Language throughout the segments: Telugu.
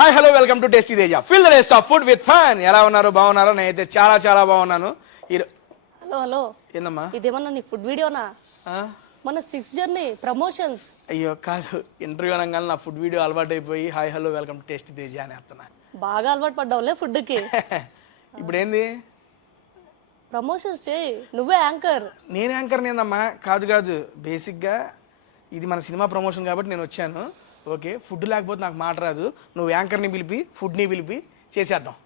Hi hello welcome to tasty Teja fill the taste of food with fun. ఎలా ఉన్నారు? బాగున్నారా? నేనైతే చాలా చాలా బాగున్నాను. హలో హలో ఏందమ్మా ఇదేమన్నా నీ ఫుడ్ వీడియోనా? మన 6 జర్నీ ప్రమోషన్స్. అయ్యో కాదు, ఇంటర్వ్యూ అనగానే నా ఫుడ్ వీడియో అలవాటు అయిపోయి hi hello welcome to tasty Teja అని అర్థనా. బాగా అలవాటు పడ్డావులే ఫుడ్ కి. ఇప్పుడు ఏంది? ప్రమోషన్స్ చేయి, నువ్వే యాంకర్. నేను యాంకర్ నేనమ్మా. కాదు కాదు, బేసిక్గా ఇది మన సినిమా ప్రమోషన్ కాబట్టి నేను వచ్చాను. ఓకే, ఫుడ్ లేకపోతే నాకు మాట రాదు. నువ్వు యాంకర్ని పిలిపి ఫుడ్ని పిలిపి చేసేద్దాం.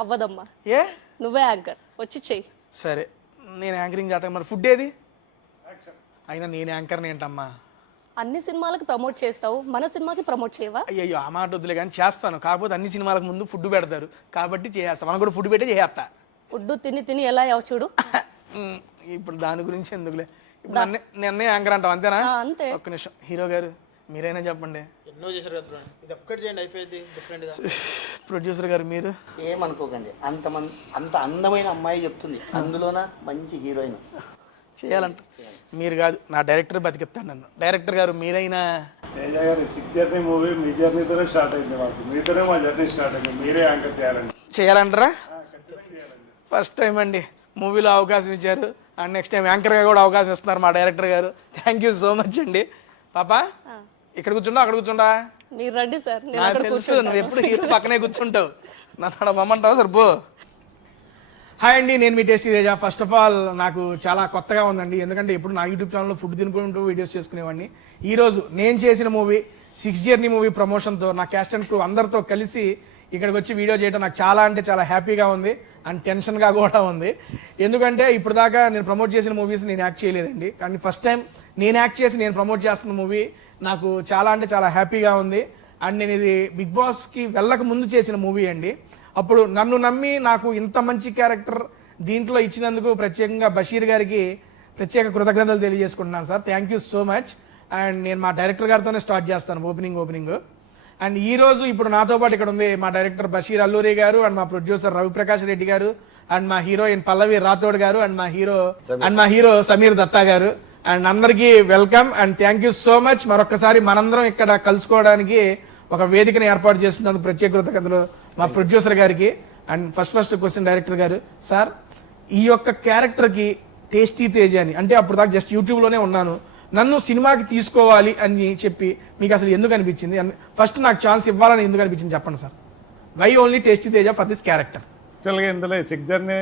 అవ్వదమ్మా, ఏ నువ్వే యాంకర్, వచ్చి చెయ్యి. సరే, నేను యాంకరింగ్ చేస్తాను. మరి ఫుడ్ ఏది? అయినా నేను యాంకర్ని ఏంటమ్మా? అన్ని సినిమాలకు ప్రమోట్ చేస్తావు, మన సినిమాకి ప్రమోట్ చేయవా? అయ్యో ఆ మాట వద్దులే కానీ చేస్తాను. కాకపోతే అన్ని సినిమాలకు ముందు ఫుడ్ పెడతారు కాబట్టి చేస్తాను. మనం కూడా ఫుడ్ పెట్టే చేస్తా. ఫుడ్ తిని తిని ఎలా అయ్యావు చూడు. ఇప్పుడు దాని గురించి ఎందుకులే. ఇప్పుడు నన్నే యాంకర్ అంటావు అంతేనా? అంతే. ఒక్క నిమిషం, హీరో గారు మీరైనా చెప్పండి. ఎన్నో చేశారు కదా, ఇది ఒక్కటి చేయండి అయిపోయింది. డిఫరెంట్ గా ప్రొడ్యూసర్ గారు మీరు ఏమనుకోకండి, అంత అందమైన అమ్మాయి చెప్తుంది, అందులోన మంచి హీరోయిన్ చేయాలంట. మీరు కాదు, నా డైరెక్టర్ బతికిస్తాడు నన్ను. డైరెక్టర్ గారు మీరైనా. తేజ గారి 6 జర్నీ మూవీ మీ జర్నీతోనే స్టార్ట్ అయింది. మాకు మీతోనే మా జర్నీ స్టార్ట్ అయింది. మీరే యాంకర్ చేయాలండి. చేయాలంటారా? ఫస్ట్ టైం అండి మూవీలో అవకాశం ఇచ్చారు, అండ్ నెక్స్ట్ టైం యాంకర్గా కూడా అవకాశం ఇస్తున్నారు మా డైరెక్టర్ గారు. థ్యాంక్ యూ సో మచ్ అండి. పాపా ఇక్కడ కూర్చుంటా అక్కడ కూర్చుంటా? మీరు రండి సార్, నేను నాకు అక్కడ తెలుసు, కూర్చుంటాను. నువ్వు ఎప్పుడు హీరో పక్కనే కూర్చుంటావు. నన్ను అక్కడ మమ్మంటావు సార్ పో. హాయ్ అండి, నేను మీ tasty Teja. First of all నాకు చాలా కొత్తగా ఉందండి, ఎందుకంటే ఇప్పుడు నా యూట్యూబ్ ఛానల్లో ఫుడ్ తినుకుంటూ వీడియోస్ చేసుకునేవాడిని. ఈరోజు నేను చేసిన మూవీ 6 జర్నీ మూవీ ప్రమోషన్తో నా క్యాస్ట్ అండ్ క్రూ అందరితో కలిసి ఇక్కడికి వచ్చి వీడియో చేయడం నాకు చాలా అంటే చాలా హ్యాపీగా ఉంది అండ్ టెన్షన్గా కూడా ఉంది. ఎందుకంటే ఇప్పుడు దాకా నేను ప్రమోట్ చేసిన మూవీస్ నేను యాక్ట్ చేయలేదండి, కానీ ఫస్ట్ టైం నేను యాక్ట్ చేసి నేను ప్రమోట్ చేస్తున్న మూవీ నాకు చాలా అంటే చాలా హ్యాపీగా ఉంది. అండ్ నేను ఇది బిగ్ బాస్కి వెళ్ళక ముందు చేసిన మూవీ అండి. అప్పుడు నన్ను నమ్మి నాకు ఇంత మంచి క్యారెక్టర్ దీంట్లో ఇచ్చినందుకు ప్రత్యేకంగా బషీర్ గారికి ప్రత్యేక కృతజ్ఞతలు తెలియజేసుకుంటున్నాను sir. Thank you so much. And నేను మా డైరెక్టర్ గారితోనే స్టార్ట్ చేస్తాను ఓపెనింగ్. అండ్ ఈ రోజు ఇప్పుడు నాతో పాటు ఇక్కడ ఉంది మా డైరెక్టర్ బషీర్ అల్లూరి గారు, అండ్ మా ప్రొడ్యూసర్ రవిప్రకాష్ రెడ్డి గారు, అండ్ మా హీరోయిన్ పల్లవి రాథోడ్ గారు, అండ్ మా హీరో సమీర్ దత్తా గారు. అండ్ అందరికీ welcome and thank you so much. మరొకసారి మనందరం ఇక్కడ కలుసుకోవడానికి ఒక వేదికను ఏర్పాటు చేస్తున్నందుకు ప్రత్యేక కృతజ్ఞతలు మా ప్రొడ్యూసర్ గారికి. అండ్ ఫస్ట్ క్వశ్చన్ డైరెక్టర్ గారు, సార్ ఈ యొక్క క్యారెక్టర్కి టేస్టీ తేజ అని అంటే అప్పుడు దాకా జస్ట్ యూట్యూబ్లోనే ఉన్నాను, నన్ను సినిమాకి తీసుకోవాలి అని చెప్పి మీకు అసలు ఎందుకు అనిపించింది? ఫస్ట్ నాకు ఛాన్స్ ఇవ్వాలని ఎందుకు అనిపించింది చెప్పండి sir. Why only tasty Teja for this character? యాక్చువల్గా ఇందులో 6 జర్నీ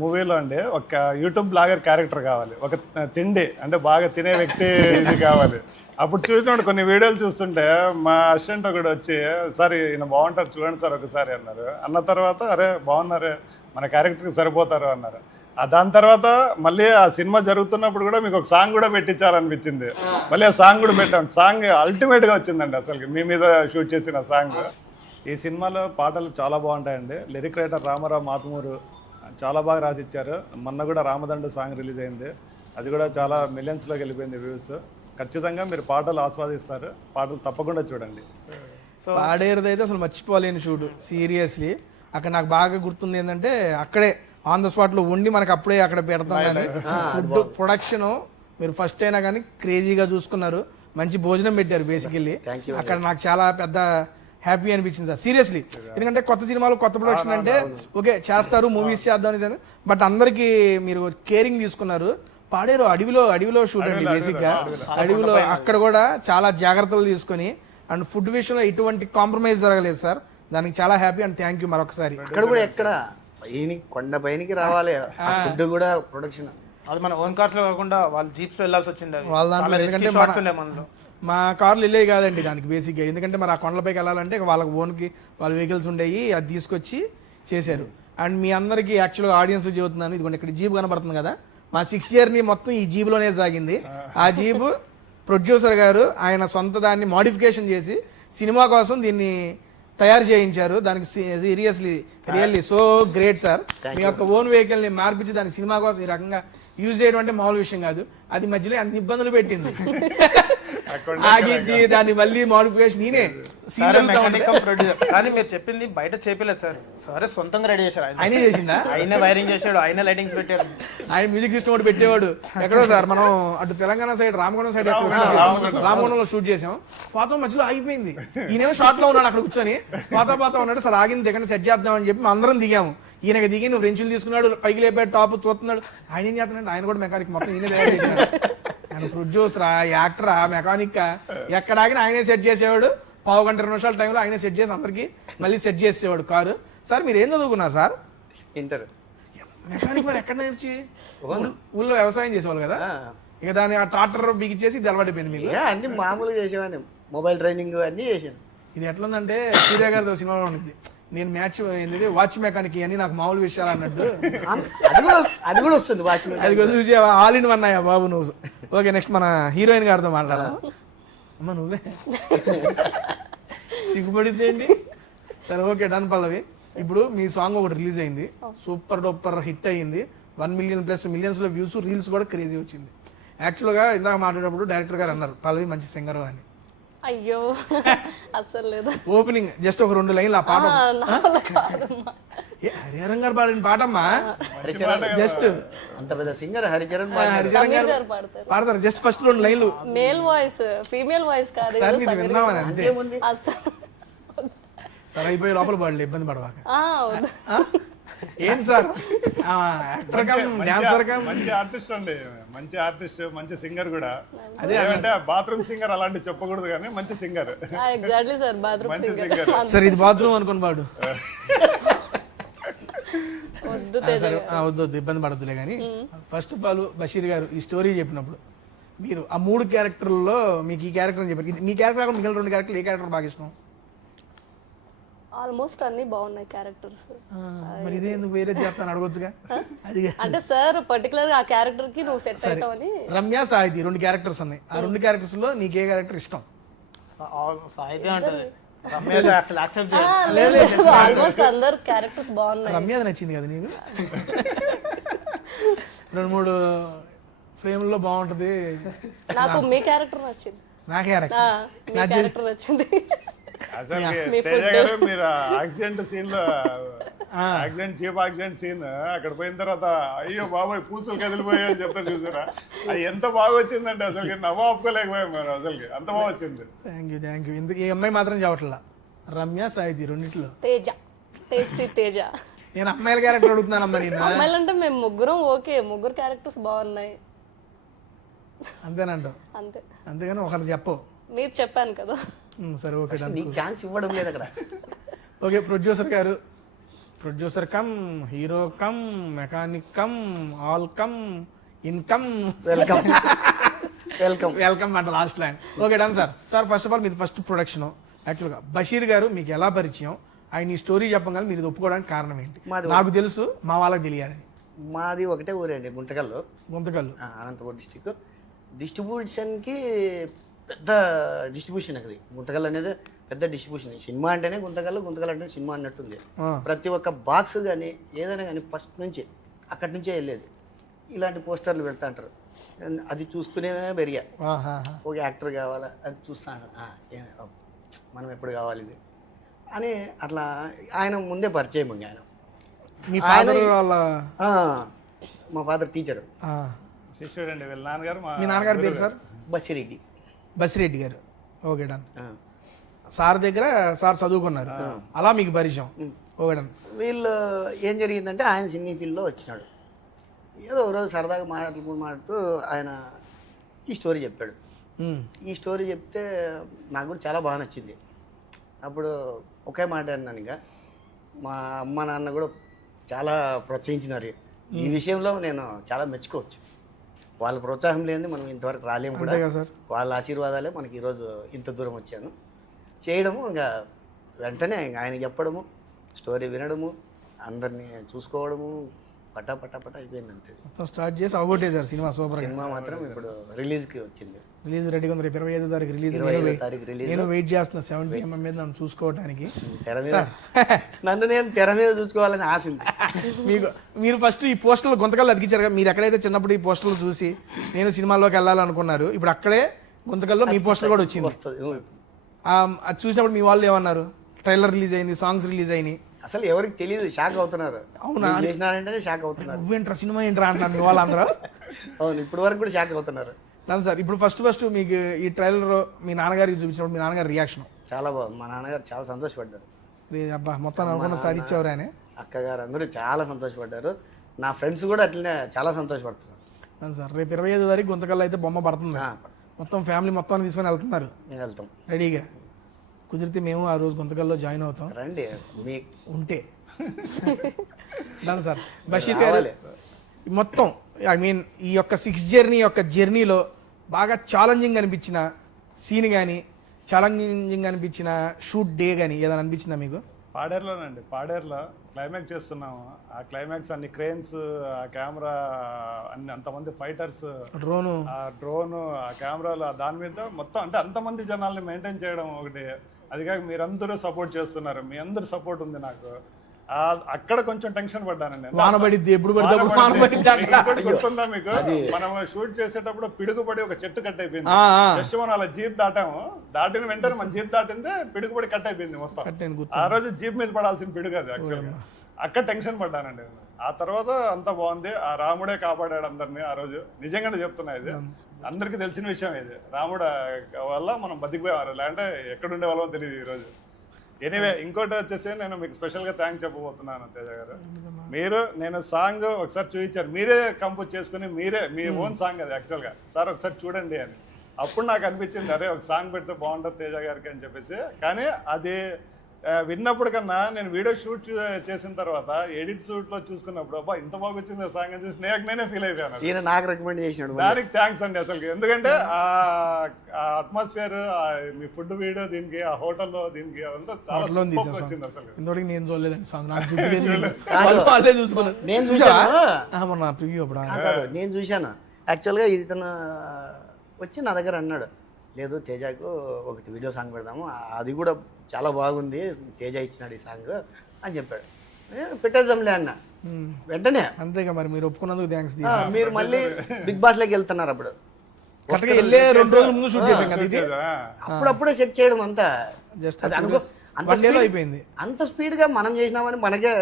మూవీలో అండి ఒక యూట్యూబ్ బ్లాగర్ క్యారెక్టర్ కావాలి, ఒక తిండి అంటే బాగా తినే వ్యక్తి ఇది కావాలి. అప్పుడు చూసినప్పుడు కొన్ని వీడియోలు చూస్తుంటే మా అసిస్టెంట్ ఒకటి వచ్చి, సార్ ఈయన బాగుంటారు చూడండి సార్ ఒకసారి అన్నారు. అన్న తర్వాత అరే బాగున్నారే, మన క్యారెక్టర్కి సరిపోతారు అన్నారు. దాని తర్వాత మళ్ళీ ఆ సినిమా జరుగుతున్నప్పుడు కూడా మీకు ఒక సాంగ్ కూడా పెట్టించాలనిపించింది. మళ్ళీ ఆ సాంగ్ కూడా పెట్టాం. సాంగ్ అల్టిమేట్గా వచ్చిందండి అసలు మీ మీద షూట్ చేసిన సాంగ్. ఈ సినిమాలో పాటలు చాలా బాగుంటాయండి. లిరిక్ రైటర్ రామారావు మాతుమూరు చాలా బాగా రాసిచ్చారు. మొన్న కూడా రామదండు సాంగ్ రిలీజ్ అయింది, అది కూడా చాలా మిలియన్స్లోకి వెళ్ళిపోయింది వ్యూస్. ఖచ్చితంగా మీరు పాటలు ఆస్వాదిస్తారు, పాటలు తప్పకుండా చూడండి. సో పాడేరుదైతే అసలు మర్చిపోలేని షూట్ సీరియస్లీ. అక్కడ నాకు బాగా గుర్తుంది ఏంటంటే అక్కడే ఆన్ ద స్పాట్లో వండి మనకు అప్పుడే అక్కడ పెడతాం. కానీ ఫుడ్ ప్రొడక్షన్ మీరు ఫస్ట్ అయినా కానీ క్రేజీగా చూసుకున్నారు, మంచి భోజనం పెట్టారు బేసికల్లీ. అక్కడ నాకు చాలా పెద్ద హ్యాపీ అనిపించింది సార్ సీరియస్లీ. ఎందుకంటే కొత్త సినిమాలు కొత్త ప్రొడక్షన్ అంటే ఓకే చేస్తారు, మూవీస్ చేద్దాం, బట్ అందరికి మీరు కేరింగ్ తీసుకున్నారు. పాడేరు అడవిలో షూట్ అండి బేసిక్గా. అడవిలో అక్కడ కూడా చాలా జాగ్రత్తలు తీసుకొని అండ్ ఫుడ్ విషయంలో ఎటువంటి కాంప్రమైజ్ జరగలేదు సార్. దానికి చాలా హ్యాపీ అండ్ థ్యాంక్ యూ మరొకసారి. అక్కడ కూడా ఎక్కడ కొండ పైనకి రావాలి ఫుడ్ కూడా ప్రొడక్షన్. అది మన ఓన్ కార్స్ లో కాకుండా వాళ్ళు జీప్స్ వెళ్ళాల్సి వచ్చింది వాళ్ళ దాంట్లో. ఎందుకంటే మా కార్లు వెళ్ళేవి కాదండి దానికి బేసిక్గా. ఎందుకంటే మరి ఆ కొండలపైకి వెళ్ళాలంటే వాళ్ళకి ఓన్కి వాళ్ళ వెహికల్స్ ఉండేవి, అది తీసుకొచ్చి చేశారు. అండ్ మీ అందరికీ యాక్చువల్గా ఆడియన్స్ చెబుతున్నాను, ఇదిగోండి ఇక్కడ జీప్ కనబడుతుంది కదా, మా 6 జర్నీ మొత్తం ఈ జీబులోనే సాగింది. ఆ జీబు ప్రొడ్యూసర్ గారు ఆయన సొంత దాన్ని మోడిఫికేషన్ చేసి సినిమా కోసం దీన్ని తయారు చేయించారు. దానికి రియల్లీ సో గ్రేట్ సార్. మీ యొక్క ఓన్ వెహికల్ ని మార్పించి దాని సినిమా కోసం ఈ రకంగా యూజ్ చేయడం అంటే మామూలు విషయం కాదు. అది మధ్యలో అన్ని ఇబ్బందులు పెట్టింది. ఆగింది దాన్ని మళ్ళీ మాడిఫికేషన్ నేనే సార్ సీన్ మెకానిక్ ప్రొడ్యూసర్. కానీ మీరు చెప్పింది బయట చేపలేదు సార్. సరే సొంతంగా రెడీ చేశారు ఆయన. ఆయనే చేసిందా? ఆయనే వైరింగ్ చేశాడు, ఆయన లైటింగ్స్ పెట్టాడు. ఆయన మ్యూజిక్ సిస్టమ్ ఒకటి పెట్టేవాడు. ఎక్కడో సార్ మనం అటు తెలంగాణ సైడ్ రామగుండం సైడ్ రామగుండంలో షూట్ చేసాం. పోతాం మధ్యలో ఆగిపోయింది. ఈయనేమో షార్ట్ లో ఉన్నాడు అక్కడ కూర్చొని పోతా ఉన్నాడు. సార్ ఆగింది దిగండి సెట్ చేద్దామని చెప్పి అందరం దిగాము. ఈయనకి దిగి నువ్వు రెంచులు తీసుకున్నాడు, పైకి లేపాడు, టాప్ చూస్తున్నాడు. ఆయన ఏం చేస్తున్నాడు? ఆయన కూడా మెకానిక్ మొత్తం ఈయన తయారు చేసినాడు. ఆయన ప్రొడ్యూసరా, యాక్టరా, మెకానిక్ ఎక్కడ ఆగినా ఆయనే సెట్ చేసేవాడు. 15-20 నిమిషాల టైంలో ఆయనే సెట్ చేసి అందరికి మళ్ళీ సెట్ చేసేవాడు కారు. సార్ మీరు ఏం చదువుకున్నారు సార్? ఇంటర్ మెకానిక్ మరి ఎక్కడ నేర్చి? ఊళ్ళో వ్యవసాయం చేసేవాళ్ళు కదా, ఇక దాన్ని ఆ ట్రాక్టర్ బిగిచ్చేసి ఇది అలవాటైపోయింది మీకు. అన్ని మామూలుగా చేసేవాడిని, మొబైల్ ట్రైనింగ్ అన్ని చేసాను. ఇది ఎట్లుందంటే సూర్య గారితో సినిమాలో ఉంటుంది, నేను మ్యాచ్ ఏంది వాచ్ మెకానిక్ అని నాకు మామూలు విషయాలు అన్నట్టు అది కూడా వస్తుంది వాచ్మెన్. అది చూసి ఆల్ ఇన్ వన్ అయ్యా బాబు నువ్వు. ఓకే నెక్స్ట్ మన హీరోయిన్ గారితో మాట్లాడదాం. అమ్మ నువ్వే సిగ్గుపడింది ఏంటి? సరే ఓకే డన్ పల్లవి. ఇప్పుడు మీ సాంగ్ ఒకటి రిలీజ్ అయింది, సూపర్ డూపర్ హిట్ అయ్యింది. 1 మిలియన్ ప్లస్ మిలియన్స్ లో వ్యూస్, రీల్స్ కూడా క్రేజీ వచ్చింది. యాక్చువల్గా ఇందాక మాట్లాడేటప్పుడు డైరెక్టర్ గారు అన్నారు పల్లవి మంచి సింగర్ అని. అయ్యో అస్సలు లేదు. ఓపెనింగ్ జస్ట్ ఒక 2 లైన్లు ఆ పాట. హరిహరన్ గారు పాడిన పాటమ్మా, జస్ట్ అంత పెద్ద సింగర్ హరిచరణ్ హరిహరన్ గారు పాడతారు. జస్ట్ ఫస్ట్ 2 లైన్లు మేల్ వాయిస్, ఫీమేల్ వాయిస్ కాదు. సార్ మీరు విన్నామని అంతే. అస్సలు సార్ అయిపోయి లోపల పడలే, ఇబ్బంది పడవాక. వద్దు. ఏం sir actor come dancer come మంచి ఆర్టిస్ట్ అండి, మంచి ఆర్టిస్ట్, మంచి సింగర్ కూడా. అదే అంటే బాత్రూమ్ సింగర్ అలాంటి చెప్పకూడదు కానీ మంచి సింగర్. ఎగ్జాక్ట్లీ సార్, బాత్రూమ్ మంచి సింగర్. సింగర్. సార్ ఇది బాత్రూమ్ అనుకుని పాడు. వద్దు సరే వద్దు ఇబ్బంది పడద్దులే కానీ. ఫస్ట్ ఆఫ్ ఆల్ బషీర్ గారు ఈ స్టోరీ చెప్పినప్పుడు మీరు ఆ 3 క్యారెక్టర్లలో మీకు ఈ క్యారెక్టర్ అని చెప్పారు. మీ క్యారెక్టర్ కాకుండా మిగిలిన 2 క్యారెక్టర్లు ఏ క్యారెక్టర్ బాగా ఇష్టం? ఆల్మోస్ట్ అన్ని బాగున్నాయి క్యారెక్టర్స్. మరి ఇదే ఎందుకు వేరే చెప్తాను అడగొచ్చుగా. అది అంటే సార్ పర్టికులర్ ఆ క్యారెక్టర్ కి నువ్వు సెట్ అవుతావని. రమ్య సాహితి 2 క్యారెక్టర్స్ ఉన్నాయి. ఆ 2 క్యారెక్టర్స్ లో నీకు ఏ క్యారెక్టర్ ఇష్టం? సాహిత్యం అంటది రమ్య అసలు యాక్సెప్ట్ చేయాలి. ఆల్మోస్ట్ అందరు క్యారెక్టర్స్ బాగున్నాయి. రమ్య నచ్చింది కదా నీకు? 2-3 ఫ్రేమ్లో బాగుంటది. నాకు మీ క్యారెక్టర్ నచ్చింది. నా క్యారెక్టర్ మీ క్యారెక్టర్ నచ్చింది. అసలు తేజ గారు మీరు యాక్సిడెంట్ సీన్ లో చీప్ యాక్సిడెంట్ సీన్ అక్కడ పోయిన తర్వాత అయ్యో బాబాయ్ పూసలు కదిలిపోయాయి అని చెప్తారు చూసారా, అది ఎంత బాగా వచ్చిందంటే అసలు నవ్వు ఆపుకోలేకపోయాం మనం, అసలు అంత బాగా వచ్చింది. Thank you. ఎందుకు ఈ అమ్మాయి మాత్రం చెప్పట్లా, రమ్య సాహితి 2 తేజ, టేస్టీ తేజ. నేను అమ్మాయిల క్యారెక్టర్ అడుగుతున్నానమ్మా నేను. అమ్మాయిలంటే మేము ముగ్గురం ఓకే, ముగ్గురు క్యారెక్టర్స్ బాగున్నాయి అంతేనంట. అంతే. అంతేగాని ఒకరు చెప్పవు. మీరు చెప్పాను కదా. సరే ఓకే నీకు ఛాన్స్ ఇవ్వడం లేదు అక్కడ. ఓకే ప్రొడ్యూసర్ గారు, producer cum hero cum mechanic cum all cum income welcome welcome welcome అంట last line. Okay done sir. Sir first of all మీది ఫస్ట్ ప్రొడక్షన్. యాక్చువల్గా బషీర్ గారు మీకు ఎలా పరిచయం, ఆయన ఈ స్టోరీ చెప్పగానే మీరు ఇది ఒప్పుకోవడానికి కారణం ఏంటి? నాకు తెలుసు, మా వాళ్ళకి తెలియాలని. మాది ఒకటే ఊరండి, గుంతకల్లు. అనంతపురం డిస్టిక్. డిస్ట్రిబ్యూషన్కి పెద్ద డిస్ట్రిబ్యూషన్ అది. గుంతకల్ అనేది పెద్ద డిస్ట్రిబ్యూషన్. సినిమా అంటేనే గుంతకల్, గుంతకల్ అంటే సినిమా అన్నట్టుంది. ప్రతి ఒక్క బాక్స్ కానీ ఏదైనా కానీ ఫస్ట్ నుంచి అక్కడి నుంచే వెళ్ళేది. ఇలాంటి పోస్టర్లు పెడతా అంటారు, అది చూస్తూనే పెరిగా. ఒక యాక్టర్ కావాలా అది చూస్తాను, మనం ఎప్పుడు కావాలి ఇది అని అట్లా. ఆయన ముందే పరిచయం ఉంది. ఆయన మీ ఫాదర్ వాళ్ళ మా ఫాదర్ టీచర్, శిష్యుడు అండి వీళ్ళ నాన్నగారు. మీ నాన్నగారు పేరు సార్? బసిరెడ్డి. బసిరెడ్డి గారు. Okay done. సార్ దగ్గర సార్ చదువుకున్నారు, అలా మీకు పరిచయం. Okay done. వీళ్ళు ఏం జరిగిందంటే ఆయన సినీ ఫీల్డ్లో వచ్చినాడు. ఏదో ఒక రోజు సరదాగా మాట్లాడుతూ ఆయన ఈ స్టోరీ చెప్పాడు. ఈ స్టోరీ చెప్తే నాకు కూడా చాలా బాగా నచ్చింది. అప్పుడు ఒకే మాట అన్నాను, ఇంకా మా అమ్మ నాన్న కూడా చాలా ప్రోత్సహించినారు ఈ విషయంలో. నేను చాలా మెచ్చుకోవచ్చు. వాళ్ళ ప్రోత్సాహం లేనిది మనం ఇంతవరకు రాలేము కూడా. వాళ్ళ ఆశీర్వాదాలే మనకి ఈరోజు ఇంత దూరం వచ్చాను. చేయడము ఇంకా వెంటనే ఆయన చెప్పడము, స్టోరీ వినడము, అందరినీ చూసుకోవడము, పటా అయిపోయింది అంతే. మొత్తం స్టార్ట్ చేసి అవగొట్టేశారు సినిమా. సూపర్. సినిమా మాత్రం ఇప్పుడు రిలీజ్కి వచ్చింది. రిలీజ్ రెడీగా ఉంది. 25వ తారీఖు రిలీజ్. నేను వెయిట్ చేస్తున్నా 70mm మీద నన్ను చూసుకోవడానికి. నన్ను నేను తెర మీద చూసుకోవాలని ఆశ ఉంది. మీరు ఫస్ట్ ఈ పోస్టర్లు గుంతకాలు అతికించారు కదా, మీరు ఎక్కడైతే చిన్నప్పుడు ఈ పోస్టర్లు చూసి నేను సినిమాల్లోకి వెళ్ళాలనుకున్నారు, ఇప్పుడు అక్కడే గుంతకల్లో మీ పోస్టర్ కూడా వచ్చింది. వస్తుంది. అది చూసినప్పుడు మీ వాళ్ళు ఏమన్నారు? ట్రైలర్ రిలీజ్ అయింది, సాంగ్స్ రిలీజ్ అయినాయి, అసలు ఎవరికి తెలియదు, షాక్ అవుతున్నారు. అవునా? చేసినారంటేనే షాక్ అవుతున్నారు. నువ్వేంట్రా సినిమా ఏంట్రా అంటున్నారు మీ వాళ్ళందరూ. అవును, ఇప్పుడు వరకు కూడా షాక్ అవుతున్నారు. లేదు సార్, ఇప్పుడు ఫస్ట్ మీకు ఈ ట్రైలర్ మీ నాన్నగారికి చూపించినప్పుడు మీ నాన్నగారి రియాక్షన్? చాలా బాగుంది. మా నాన్నగారు చాలా సంతోషపడ్డారు. అబ్బా మొత్తం అనుకున్న సాధించేవారు ఆయన. అక్కగారు అందరూ చాలా సంతోషపడ్డారు. నా ఫ్రెండ్స్ కూడా అట్లనే చాలా సంతోషపడుతున్నారు. అవును సార్, రేపు 25వ తారీఖు గుంతకల్లో అయితే బొమ్మ పడుతుంది. మొత్తం ఫ్యామిలీ మొత్తాన్ని తీసుకొని వెళ్తున్నారు వెళ్తాం రెడీగా. కుదిరితే మేము ఆ రోజు గుంతకల్లో జాయిన్ అవుతాం రండి మీ ఉంటే. దాని సార్ బషీర్ గారు మొత్తం ఈ యొక్క 6 జర్నీలో బాగా ఛాలెంజింగ్ అనిపించిన సీన్ కానీ ఛాలెంజింగ్ అనిపించిన షూట్ డే కానీ ఏదైనా అనిపించిందా మీకు? పాడేరులోనండి. పాడేరులో క్లైమాక్స్ చేస్తున్నాము. ఆ క్లైమాక్స్ అన్ని క్రేన్స్, ఆ కెమెరా, అన్ని అంతమంది ఫైటర్స్, డ్రోను, ఆ డ్రోను, ఆ కెమెరాలు, దాని మీద మొత్తం అంటే అంతమంది జనాల్ని మెయింటైన్ చేయడం ఒకటి. అది కాక మీరందరూ సపోర్ట్ చేస్తున్నారు, మీ అందరు సపోర్ట్ ఉంది నాకు. అక్కడ కొంచెం టెన్షన్ పడ్డానండి. వానబడిద్ది, ఎప్పుడు పడితే వానబడిద్ది అక్కడ. గుర్తుందా మీకు? మనం షూట్ చేసేటప్పుడు పిడుగుపడి ఒక చెట్టు కట్ అయిపోయింది. జస్ట్ మనం అలా జీప్ దాటాము, దాటిన వెంటనే మన జీప్ దాటిందే పిడుగుపడి కట్ అయిపోయింది మొత్తం. ఆ రోజు జీప్ మీద పడాల్సిన పిడుగు అది యాక్చువల్గా. అక్కడ టెన్షన్ పడ్డానండి. ఆ తర్వాత అంతా బాగుంది. ఆ రాముడే కాపాడాడు అందరినీ ఆ రోజు. నిజంగానే చెప్తున్నా, ఇది అందరికీ తెలిసిన విషయం. ఇది రాముడు వల్ల మనం బతికిపోయేవారు, లేదంటే ఎక్కడుండే వాళ్ళమో తెలియదు ఈ రోజు. ఎనీవే, ఇంకోటి వచ్చేసి నేను మీకు స్పెషల్గా థ్యాంక్స్ చెప్పబోతున్నాను తేజ గారు. నేను సాంగ్ ఒకసారి చూపించారు, మీరే కంపోజ్ చేసుకుని మీరే మీ ఓన్ సాంగ్ అది యాక్చువల్గా. సార్ ఒకసారి చూడండి అని. అప్పుడు నాకు అనిపించింది, అరే ఒక సాంగ్ పెడితే బాగుంటుంది తేజ గారికి అని చెప్పేసి. కానీ అది విన్నప్పుడు కన్నా నేను వీడియో షూట్ చేసిన తర్వాత ఎడిట్ షూట్ లో చూసుకున్నప్పుడు అబ్బా ఇంత బాగా వచ్చింది సాంగ్ అని చూసి నేనే ఫీల్ అయిపోయాను. ఈయన నాకు రికమెండ్ చేసినాడు. దానికి థ్యాంక్స్ అండి అసలు. ఎందుకంటే ఆ అట్మాస్ఫియర్, మీ ఫుడ్ వీడియో, దీనికి ఆ హోటల్లో దీనికి అదంతా చాలా వచ్చింది అసలు. ఇంతవరకు నేను చూడలేదండి సాంగ్, నాకు చూసుకున్నాను. నేను చూసాను, నేను చూశాను. యాక్చువల్గా ఇతను వచ్చి నా దగ్గర అన్నాడు, లేదు తేజకు ఒకటి వీడియో సాంగ్ పెడదాము, అది కూడా చాలా బాగుంది, తేజ ఇచ్చినాడు ఈ సాంగ్ అని చెప్పాడు. పెట్టేద్దాంలే అన్న వెంటనే. అంతేగా మరి, మీరు ఒప్పుకున్నందుకు థ్యాంక్స్. మీరు మళ్ళీ బిగ్ బాస్ లోకి వెళ్తున్నారు. అప్పుడు కరెక్ట్గా వెళ్ళే 2 రోజుల ముందు షూట్ చేసాం కదా ఇది. అప్పుడప్పుడే సెట్ చేయడం అంతా జస్ట్ అనుకో, అయిపోయింది. అంత స్పీడ్ గా మనం చేసినామని మనకే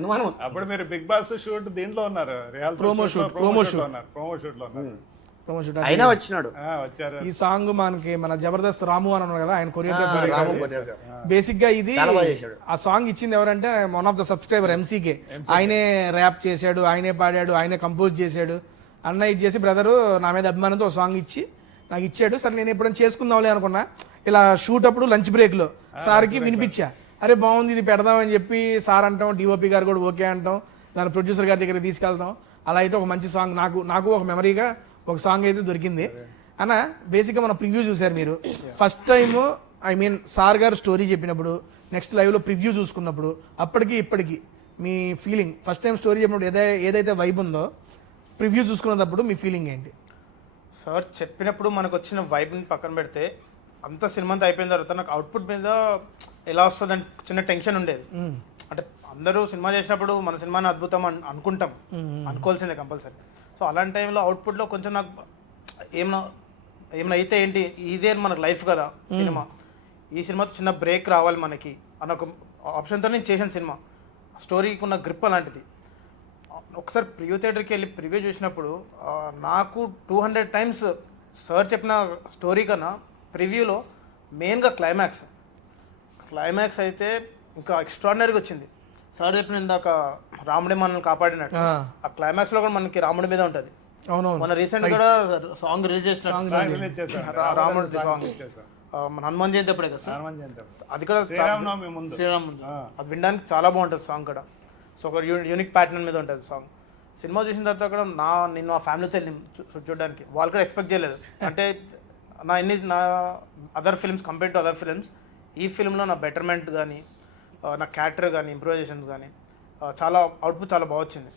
అనుమానం వస్తుంది. అప్పుడు మీరు బిగ్ బాస్ షూట్ దీంట్లో ఉన్నారు, ప్రోమో షూట్ లో ఉన్నారు. అయినా వచ్చినాడు. ఈ సాంగ్ మన జబర్దస్త్ రాము అని ఉన్నారు కదా, ఆయన కొరియోగ్రాఫర్. బేసిక్ గా ఇది ఆ సాంగ్ ఇచ్చింది ఎవరంటే వన్ ఆఫ్ ద సబ్స్క్రైబర్ ఎంసీకే. ఆయనే ర్యాప్ చేశాడు, ఆయనే పాడాడు, ఆయనే కంపోజ్ చేశాడు. అన్న ఇది చేసి బ్రదరు నా మీద అభిమానంతో ఒక సాంగ్ ఇచ్చి నాకు ఇచ్చాడు. సరే నేను ఎప్పుడైనా చేసుకుందాంలే అనుకున్నా. ఇలా షూట్ అప్పుడు లంచ్ బ్రేక్ లో సార్కి వినిపించా, అరే బాగుంది ఇది పెడదామని చెప్పి సార్ అంటాం, డిఓపి గారు కూడా ఓకే అంటాం, దాని ప్రొడ్యూసర్ గారి దగ్గర తీసుకెళ్తాం. అలా అయితే ఒక మంచి సాంగ్ నాకు ఒక మెమరీగా ఒక సాంగ్ అయితే దొరికింది అన్న. బేసిక్గా మన ప్రివ్యూ చూసారు మీరు ఫస్ట్ టైం. సార్ గారు స్టోరీ చెప్పినప్పుడు, నెక్స్ట్ లైవ్ లో ప్రివ్యూ చూసుకున్నప్పుడు, అప్పటికి ఇప్పటికి మీ ఫీలింగ్, ఫస్ట్ టైం స్టోరీ చెప్పినప్పుడు ఏదైతే వైబ్ ఉందో, ప్రివ్యూ చూసుకున్నప్పుడు మీ ఫీలింగ్ ఏంటి? సార్ చెప్పినప్పుడు మనకు వచ్చిన వైబ్ని పక్కన పెడితే, అంత సినిమా అంతా అయిపోయిన తర్వాత నాకు అవుట్పుట్ మీద ఎలా వస్తుందని చిన్న టెన్షన్ ఉండేది. అంటే అందరూ సినిమా చేసినప్పుడు మన సినిమాని అద్భుతం అనుకుంటాం, అనుకోవాల్సిందే కంపల్సరీ. సో అలాంటి టైంలో అవుట్పుట్లో కొంచెం నాకు ఏమైనా అయితే ఏంటి, ఇదే మనకు లైఫ్ కదా సినిమా, ఈ సినిమాతో చిన్న బ్రేక్ రావాలి మనకి అన్న ఒక ఆప్షన్తో నేను చేసిన సినిమా. స్టోరీకి ఉన్న గ్రిప్ అలాంటిది. ఒకసారి ప్రివ్యూ థియేటర్కి వెళ్ళి ప్రివ్యూ చూసినప్పుడు నాకు 200 టైమ్స్ సార్ చెప్పిన స్టోరీ కన్నా ప్రివ్యూలో మెయిన్గా క్లైమాక్స్ అయితే ఇంకా ఎక్స్ట్రాడినరీగా వచ్చింది. సార్ చెప్పిన ఇందాక రాముడి మనల్ని కాపాడినట్టు, ఆ క్లైమాక్స్ లో కూడా మనకి రాముడి మీద ఉంటది. మన రీసెంట్ కూడా సాంగ్ రిలీజ్ చేసిన రాముడి సాంగ్ మన హనుమాన్ జయంతి అప్పుడే కదా సార్, అది కూడా శ్రీరామ్, అది వినడానికి చాలా బాగుంటుంది సాంగ్ కూడా. సో ఒక యూనిక్ ప్యాటర్న్ మీద ఉంటుంది సాంగ్. సినిమా చూసిన తర్వాత కూడా నేను ఆ ఫ్యామిలీతో వెళ్ళి చూడడానికి, వాళ్ళు కూడా ఎక్స్పెక్ట్ చేయలేదు. అంటే నా other films compare to other films, ఈ ఫిల్మ్లో నా బెటర్మెంట్ కానీ, నా క్యారెక్టర్ కానీ, ఇంప్రూవైజేషన్స్ కానీ చాలా అవుట్పుట్ చాలా బాగా వచ్చింది.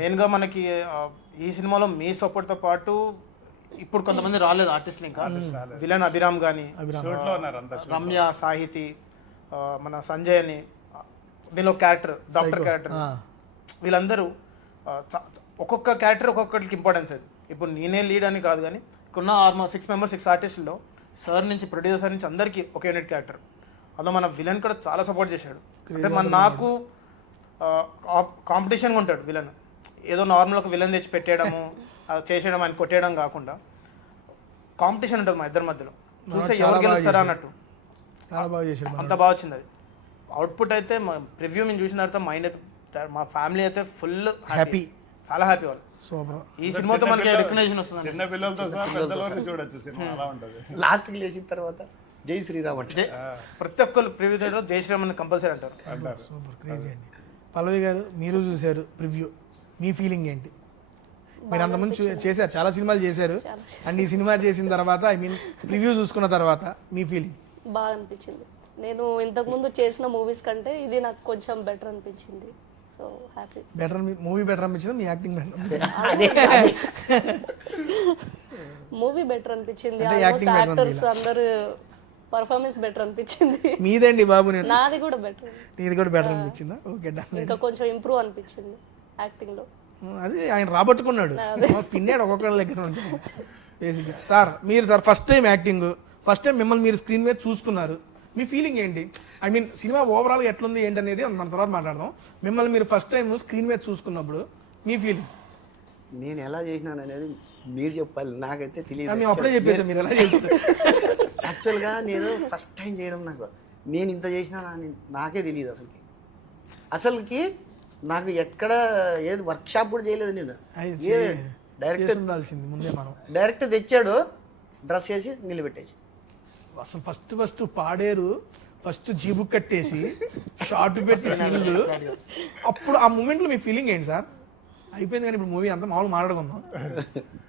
మెయిన్గా మనకి ఈ సినిమాలో మీ సపోర్ట్తో పాటు ఇప్పుడు కొంతమంది రాలేదు ఆర్టిస్టులు, ఇంకా విలన్ అభిరామ్ కానీ, రమ్య, సాహితి, మన సంజయ్ అని దీనిలో క్యారెక్టర్, డాక్టర్ క్యారెక్టర్, వీళ్ళందరూ ఒక్కొక్క క్యారెక్టర్ ఒక్కొక్కరికి ఇంపార్టెన్స్ అది. ఇప్పుడు నేనే లీడ్ అని కాదు, కానీ ఉన్న 6 మెంబర్స్ 6 ఆర్టిస్టుల్లో సార్ నుంచి ప్రొడ్యూసర్ నుంచి అందరికీ ఒక యూనిట్ క్యారెక్టర్. అందులో మన విలన్ కూడా చాలా సపోర్ట్ చేశాడు. అంటే నాకు కాంపిటీషన్గా ఉంటాడు విలన్. ఏదో నార్మల్ ఒక విలన్ తెచ్చి పెట్టేయడము చేసేయడం ఆయన కొట్టేయడం కాకుండా కాంపిటీషన్ ఉంటుంది మా ఇద్దరి మధ్యలో. చూస్తే ఎవరు గెలుస్తారా అన్నట్టు చాలా బాగా చేశాడు. అంత బాగా వచ్చింది అది. అవుట్పుట్ అయితే మా ప్రివ్యూ మేము చూసిన తర్వాత మైండ్ అయితే మా ఫ్యామిలీ అయితే ఫుల్ హ్యాపీ, చాలా హ్యాపీ వాళ్ళు. సూపర్. ఈ సినిమాతో మనకి రికగ్నైజేషన్ వస్తుంది. చిన్న పిల్లలతో సహా పెద్దల వరకు చూడొచ్చు సినిమా, అలా ఉంటుంది. లాస్ట్కి లేచిన తర్వాత జై శ్రీరామ్ అంటే ప్రతి ఒక్కరు ప్రివ్యూ థియేటర్లో జై శ్రీరామ్ అని కంపల్సరీ అంటారు. సూపర్ క్రేజీ అండి. పల్లవి గారు మీరు చూశారు ప్రివ్యూ, మీ ఫీలింగ్ ఏంటి? మీరు అంతకుముందు చేశారు, చాలా సినిమాలు చేశారు, అండ్ ఈ సినిమా చేసిన తర్వాత ఐ మీన్ రివ్యూ చూసుకున్న తర్వాత మీ ఫీలింగ్? బాగా అనిపించింది. నేను ఇంతకుముందు చేసిన మూవీస్ కంటే ఇది నాకు కొంచెం బెటర్ అనిపించింది. So happy. Better movie better అనిపించిందా, మీ యాక్టింగ్ బెటర్? మూవీ బెటర్ అనిపించింది. అంటే acting better యాక్టర్స్ అందరూ పర్ఫార్మెన్స్ బెటర్ అనిపించింది. మీదండి బాబు, నేను నాది కూడా బెటర్, నీది కూడా బెటర్ అనిపించిందా? Okay done. ఇంకా కొంచెం ఇంప్రూవ్ అనిపించింది యాక్టింగ్ లో. అది ఆయన రాబట్టుకున్నాడు, పిన్నాడు ఒక్కొక్కరి దగ్గర నుంచి బేసిక్గా. సార్ మీరు sir first time acting, first time మిమ్మల్ని మీరు స్క్రీన్ మీద చూసుకున్నారు, మీ ఫీలింగ్ ఏంటి? ఐ మీన్ సినిమా ఓవరాల్గా ఎట్లుంది ఏంటి అనేది మన తర్వాత మాట్లాడదాం. మిమ్మల్ని మీరు ఫస్ట్ టైం స్క్రీన్ మీద చూసుకున్నప్పుడు మీ ఫీలింగ్? నేను ఎలా చేసినాను అనేది మీరు చెప్పాలి, నాకైతే తెలియదు. మేము అప్పుడే చెప్పేసాం మీరు ఎలా చేస్తారు. యాక్చువల్గా నేను ఫస్ట్ టైం చేయడం, నేను ఇంత చేసినా నాకే తెలియదు అసలుకి నాకు ఎక్కడ ఏది వర్క్షాప్ కూడా చేయలేదు నేను. డైరెక్ట్ ఉండాల్సింది ముందే మనం. డైరెక్ట్ తెచ్చాడు, డ్రెస్ వేసి నిలబెట్టేసి అసలు ఫస్ట్ పాడేరు, ఫస్ట్ జీబు కట్టేసి షార్ట్ పెట్టి సీన్లు, అప్పుడు ఆ మూమెంట్లో మీ ఫీలింగ్ ఏంటి సార్? అయిపోయింది కానీ ఇప్పుడు మూవీ అంతా మామూలు మాట్లాడుకుందాం.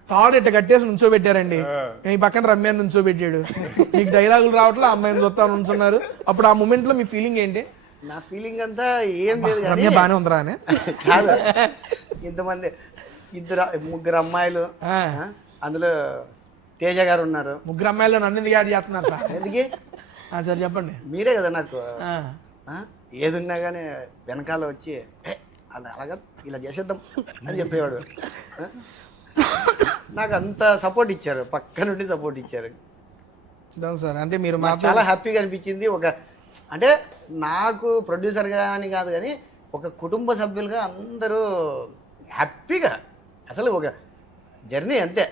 థాడ్ ఇట్ట కట్టేసి నుంచోబెట్టారండి, ఈ పక్కన రమ్యాన్ని నుంచోబెట్టాడు, మీకు డైలాగులు రావట్లే, అమ్మాయిని చూస్తా నుంచున్నారు, అప్పుడు ఆ మూమెంట్ లో మీ ఫీలింగ్ ఏంటి? నా ఫీలింగ్ అంతా ఏం లేదు, రమ్య బానే ఉందిరా అని కాదు. ఇంతమంది ముగ్గురు అమ్మాయిలు, అందులో తేజ గారు ఉన్నారు. ముగ్గురు అమ్మాయిలు నన్ను ఎందుకు యాడ్ చేస్తున్నారు సార్? ఎందుకే సార్ చెప్పండి. మీరే కదా నాకు ఏదున్నా కానీ వెనకాల వచ్చి అది అలాగా ఇలా చేసేద్దాం అని చెప్పేవాడు. నాకు అంత సపోర్ట్ ఇచ్చారు, పక్క నుండి సపోర్ట్ ఇచ్చారు సార్. అంటే మీరు చాలా హ్యాపీగా అనిపించింది. అంటే నాకు ప్రొడ్యూసర్గా అని కాదు కానీ ఒక కుటుంబ సభ్యులుగా అందరూ హ్యాపీగా, అసలు ఒక జర్నీ అంతే,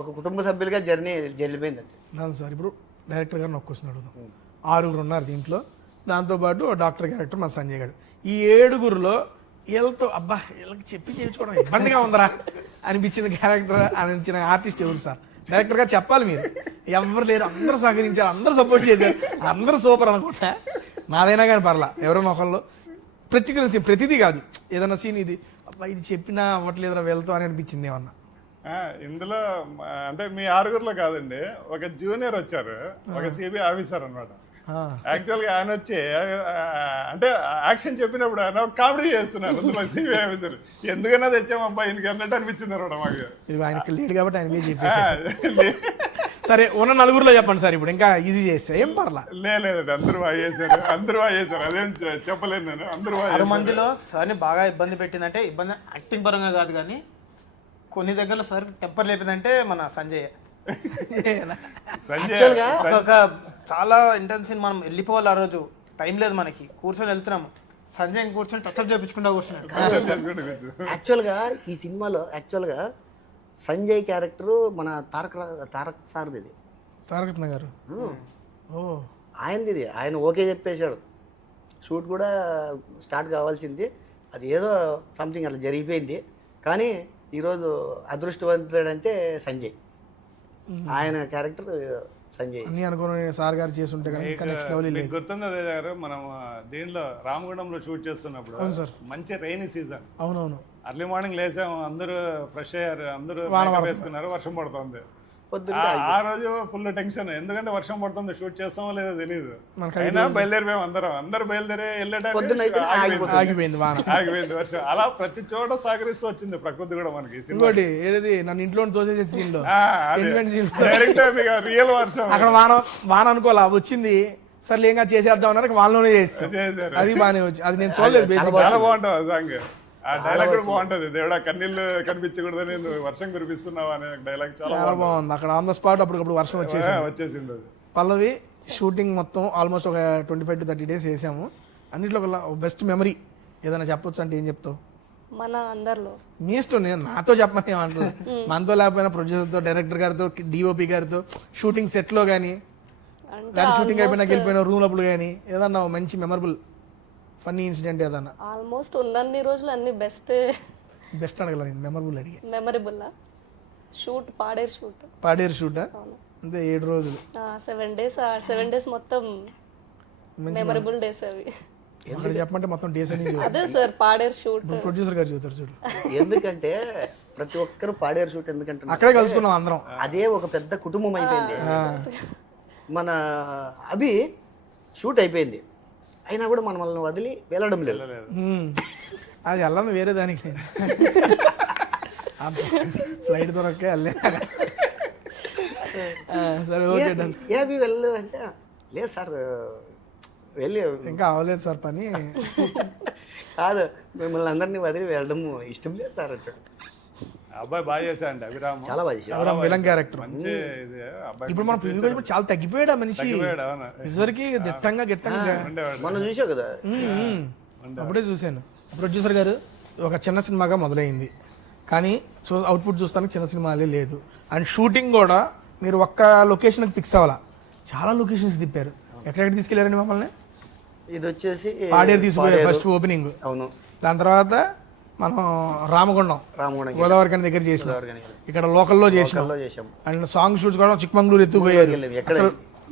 ఒక కుటుంబ సభ్యులుగా జర్నీ జరిగిపోయింది అంతే సార్. ఇప్పుడు డైరెక్టర్ గారిని ఒక క్వశ్చన్ అడుగుదాం. 6 ఉన్నారు దీంట్లో, దాంతోపాటు డాక్టర్ క్యారెక్టర్ మన సంజయ్ గారు. ఈ 7గురిలో వీళ్ళతో అబ్బా వీళ్ళకి చెప్పి చేయించుకోవడం ఇబ్బందిగా ఉందరా అనిపించిన క్యారెక్టర్ అనిపించిన ఆర్టిస్ట్ ఎవరు సార్? డైరెక్టర్ గారు చెప్పాలి. మీరు ఎవరు లేరు, అందరూ సహకరించారు, అందరూ సపోర్ట్ చేశారు, అందరూ సూపర్ అనుకుంటా. నాదైనా కానీ పర్లా, ఎవరైనా ఒకళ్ళు పర్టికులర్ సీన్, ప్రతిదీ కాదు, ఏదైనా సీన్ ఇది అబ్బా ఇది చెప్పినా అవ్వట్లేదురా వీళ్ళతో అని అనిపించింది ఏమన్నా? ఇందులో అంటే మీ 6గురిలో కాదండి, ఒక జూనియర్ వచ్చారు, ఒక సిబిఐ ఆఫీసర్ అనమాట. యాక్చువల్ గా ఆయన వచ్చి అంటే యాక్షన్ చెప్పినప్పుడు ఆయన కామెడీ చేస్తున్నారు సిబిఐ ఆఫీసర్. ఎందుకన్నా తెచ్చామబ్బా ఈయనకి అన్నట్టు అనిపించింది అనమాట మాకు. ఇది ఆయనకి లేడు కాబట్టి ఆయన మీద చెప్పేసి. సరే ఉన్న 4గురిలో చెప్పండి సార్, ఇప్పుడు ఇంకా ఈజీ చేస్తే ఏం పర్లా. లేదండి, అందరూ బాగా చేశారు, అదేం చెప్పలేను నేను. అందరూ 6 మందిలో సార్ని బాగా ఇబ్బంది పెట్టిందంటే, ఇబ్బంది యాక్టింగ్ పరంగా కాదు కానీ కొన్ని దగ్గరలో సార్ టెంపర్ లేపిందంటే మన సంజయ్. ఒక చాలా ఇంటెన్స్ మనం వెళ్ళిపోవాలి, ఆ రోజు టైం లేదు మనకి, కూర్చొని వెళ్తున్నాము, సంజయ్ కూర్చొని టచ్అప్ చేయించుకుంటా కూర్చున్నాడు. యాక్చువల్గా ఈ సినిమాలో యాక్చువల్గా సంజయ్ క్యారెక్టర్ మన తారక్ సార్ది, ఇది తారకరత్న గారు ఆయనది. ఇది ఆయన ఓకే చెప్పేశాడు, షూట్ కూడా స్టార్ట్ కావాల్సింది, అది ఏదో సంథింగ్ అట్లా జరిగిపోయింది. కానీ ఈరోజు అదృష్టవంతుడంటే సంజయ్, ఆయన క్యారెక్టర్ సంజయ్ అన్ని అనుకుని సార్ గారు చేసి ఉంటే గుర్తుంది అదే గారు. మనం దీనిలో రామగుండంలో షూట్ చేస్తున్నప్పుడు మంచి రైనీ సీజన్, అవునవును, అర్లీ మార్నింగ్ లేసాము, అందరూ ఫ్రెష్ అయ్యారు, అందరూ వేసుకున్నారు, వర్షం పడుతుంది. ఆ రోజు ఫుల్ టెన్షన్, ఎందుకంటే వర్షం పడుతుంది, షూట్ చేస్తామో లేదో తెలియదు. అయినా బయలుదేరిపోయాం, అందరూ బయలుదేరి వెళ్ళడానికి ఆగిపోయింది వర్షం. అలా ప్రతి చోట సహకరిస్తూ వచ్చింది ప్రకృతి కూడా మనకి. ఇంకోటి ఏది నన్ను ఇంట్లో తోసేసి రియల్ వర్షం, అక్కడ వాన అనుకోవాలా వచ్చింది, సర్లే ఇంకా చేసేద్దాం అన్నారు, వాళ్ళలోనే చేస్తారు, అది బాగానే వచ్చి, అది నేను చూడలేదు. చాలా బాగుంటుంది సాంగ్. ఆ డైలాగ్ కూడా బాగుంటది, దేవుడా కన్నీళ్ళు కనిపించకూడదని నువ్వు వర్షం కురిపిస్తున్నావు అనే డైలాగ్ చాలా చాలా బాగుంది. అక్కడ ఆన్ ద స్పాట్ అప్పటికప్పుడు వర్షం వచ్చేసి వచ్చేసింది అది. పల్లవి షూటింగ్ మొత్తం ఆల్మోస్ట్ ఒక 25 to 30 days చేసాము. అన్నిట్లో ఒక బెస్ట్ మెమరీ ఏదైనా చెప్పొచ్చు అంటే ఏం చెప్తావు? మన అందరిలో మీ ఇష్టం, నేను నాతో చెప్పమని ఏమంటారు, మనతో లేకపోయినా ప్రొడ్యూసర్తో, డైరెక్టర్ గారితో, డిఓపి గారితో, షూటింగ్ సెట్లో కానీ, అంటే లేదా షూటింగ్ అయిపోయినాక వెళ్ళిపోయిన రూమ్ అప్పుడు కానీ ఏదన్నా మంచి మెమరబుల్ ఫన్నీ ఇన్సిడెంట్ ఏదన్నా? ఆల్మోస్ట్ ఉన్నన్ని రోజులు అన్ని బెస్ట్ బెస్ట్ అడగల, మెమరబుల్ అడిగా. Memorable shoot Paderu shoot Paderu షూటా? అంతే 7 రోజులు 7 days మొత్తం మెమరబుల్ డేస్ అవి. అక్కడ చెప్పమంటే మొత్తం డేస్ అని అదే సార్ పాడేరు షూట్ ప్రొడ్యూసర్ గారు చెబుతారు చూడు. ఎందుకంటే ప్రతి ఒక్కరు పాడేరు షూట్ ఎందుకంటే అక్కడే కలుసుకున్నాం అందరం. అదే ఒక పెద్ద కుటుంబం అయిపోయింది. మన అభి షూట్ అయిపోయింది అయినా కూడా మనల్ని వదిలి వెళ్ళడం లేదు. అది వెళ్ళను వేరే దానికి, ఫ్లైట్ దొరకే వెళ్ళే. సరే ఓకే డన్. ఏ అభి వెళ్ళు అంటే లేదు సార్ వెళ్ళి ఇంకా అవ్వలేదు సార్ పని. కాదు మిమ్మల్ని అందరినీ వదిలి వెళ్ళడం ఇష్టం లేదు సార్ అంటాడు. అబ్బాయి బాగా చేశాడండి అభిరామ్, చాలా బాగా చేశాడు. ఎవరా విలన్ క్యారెక్టర్. మంచి ఇది అబ్బాయి. ఇప్పుడు మనం ప్రివ్యూ కూడా చాలా తగ్గిపోయాడు ఆ మనిషి. అవును. ఇదివరకు దిట్టంగా గిట్టంగా. మనం చూసావు కదా. అప్పుడే చూశాను. ప్రొడ్యూసర్ గారు ఒక చిన్న సినిమాగా మొదలైంది కానీ అవుట్పుట్ చూస్తానికి చిన్న సినిమాలే లేదు. అండ్ షూటింగ్ కూడా మీరు ఒక్క లొకేషన్కి ఫిక్స్ అవ్వాలా, చాలా లొకేషన్స్ తిప్పారు. ఎక్కడెక్కడ తీసుకెళ్లారండి మమ్మల్ని? ఇది వచ్చేసి పాడేరు తీసుకుపోయారు ఫస్ట్ ఓపెనింగ్. అవును. దాని తర్వాత మనం రామగుండం గోదావరి కని దగ్గర చేసినాం, ఇక్కడ లోకల్లో చేసినాం. అండ్ సాంగ్ షూట్స్ కూడా చిక్మంగళూరు ఎత్తుపోయారు. అసలు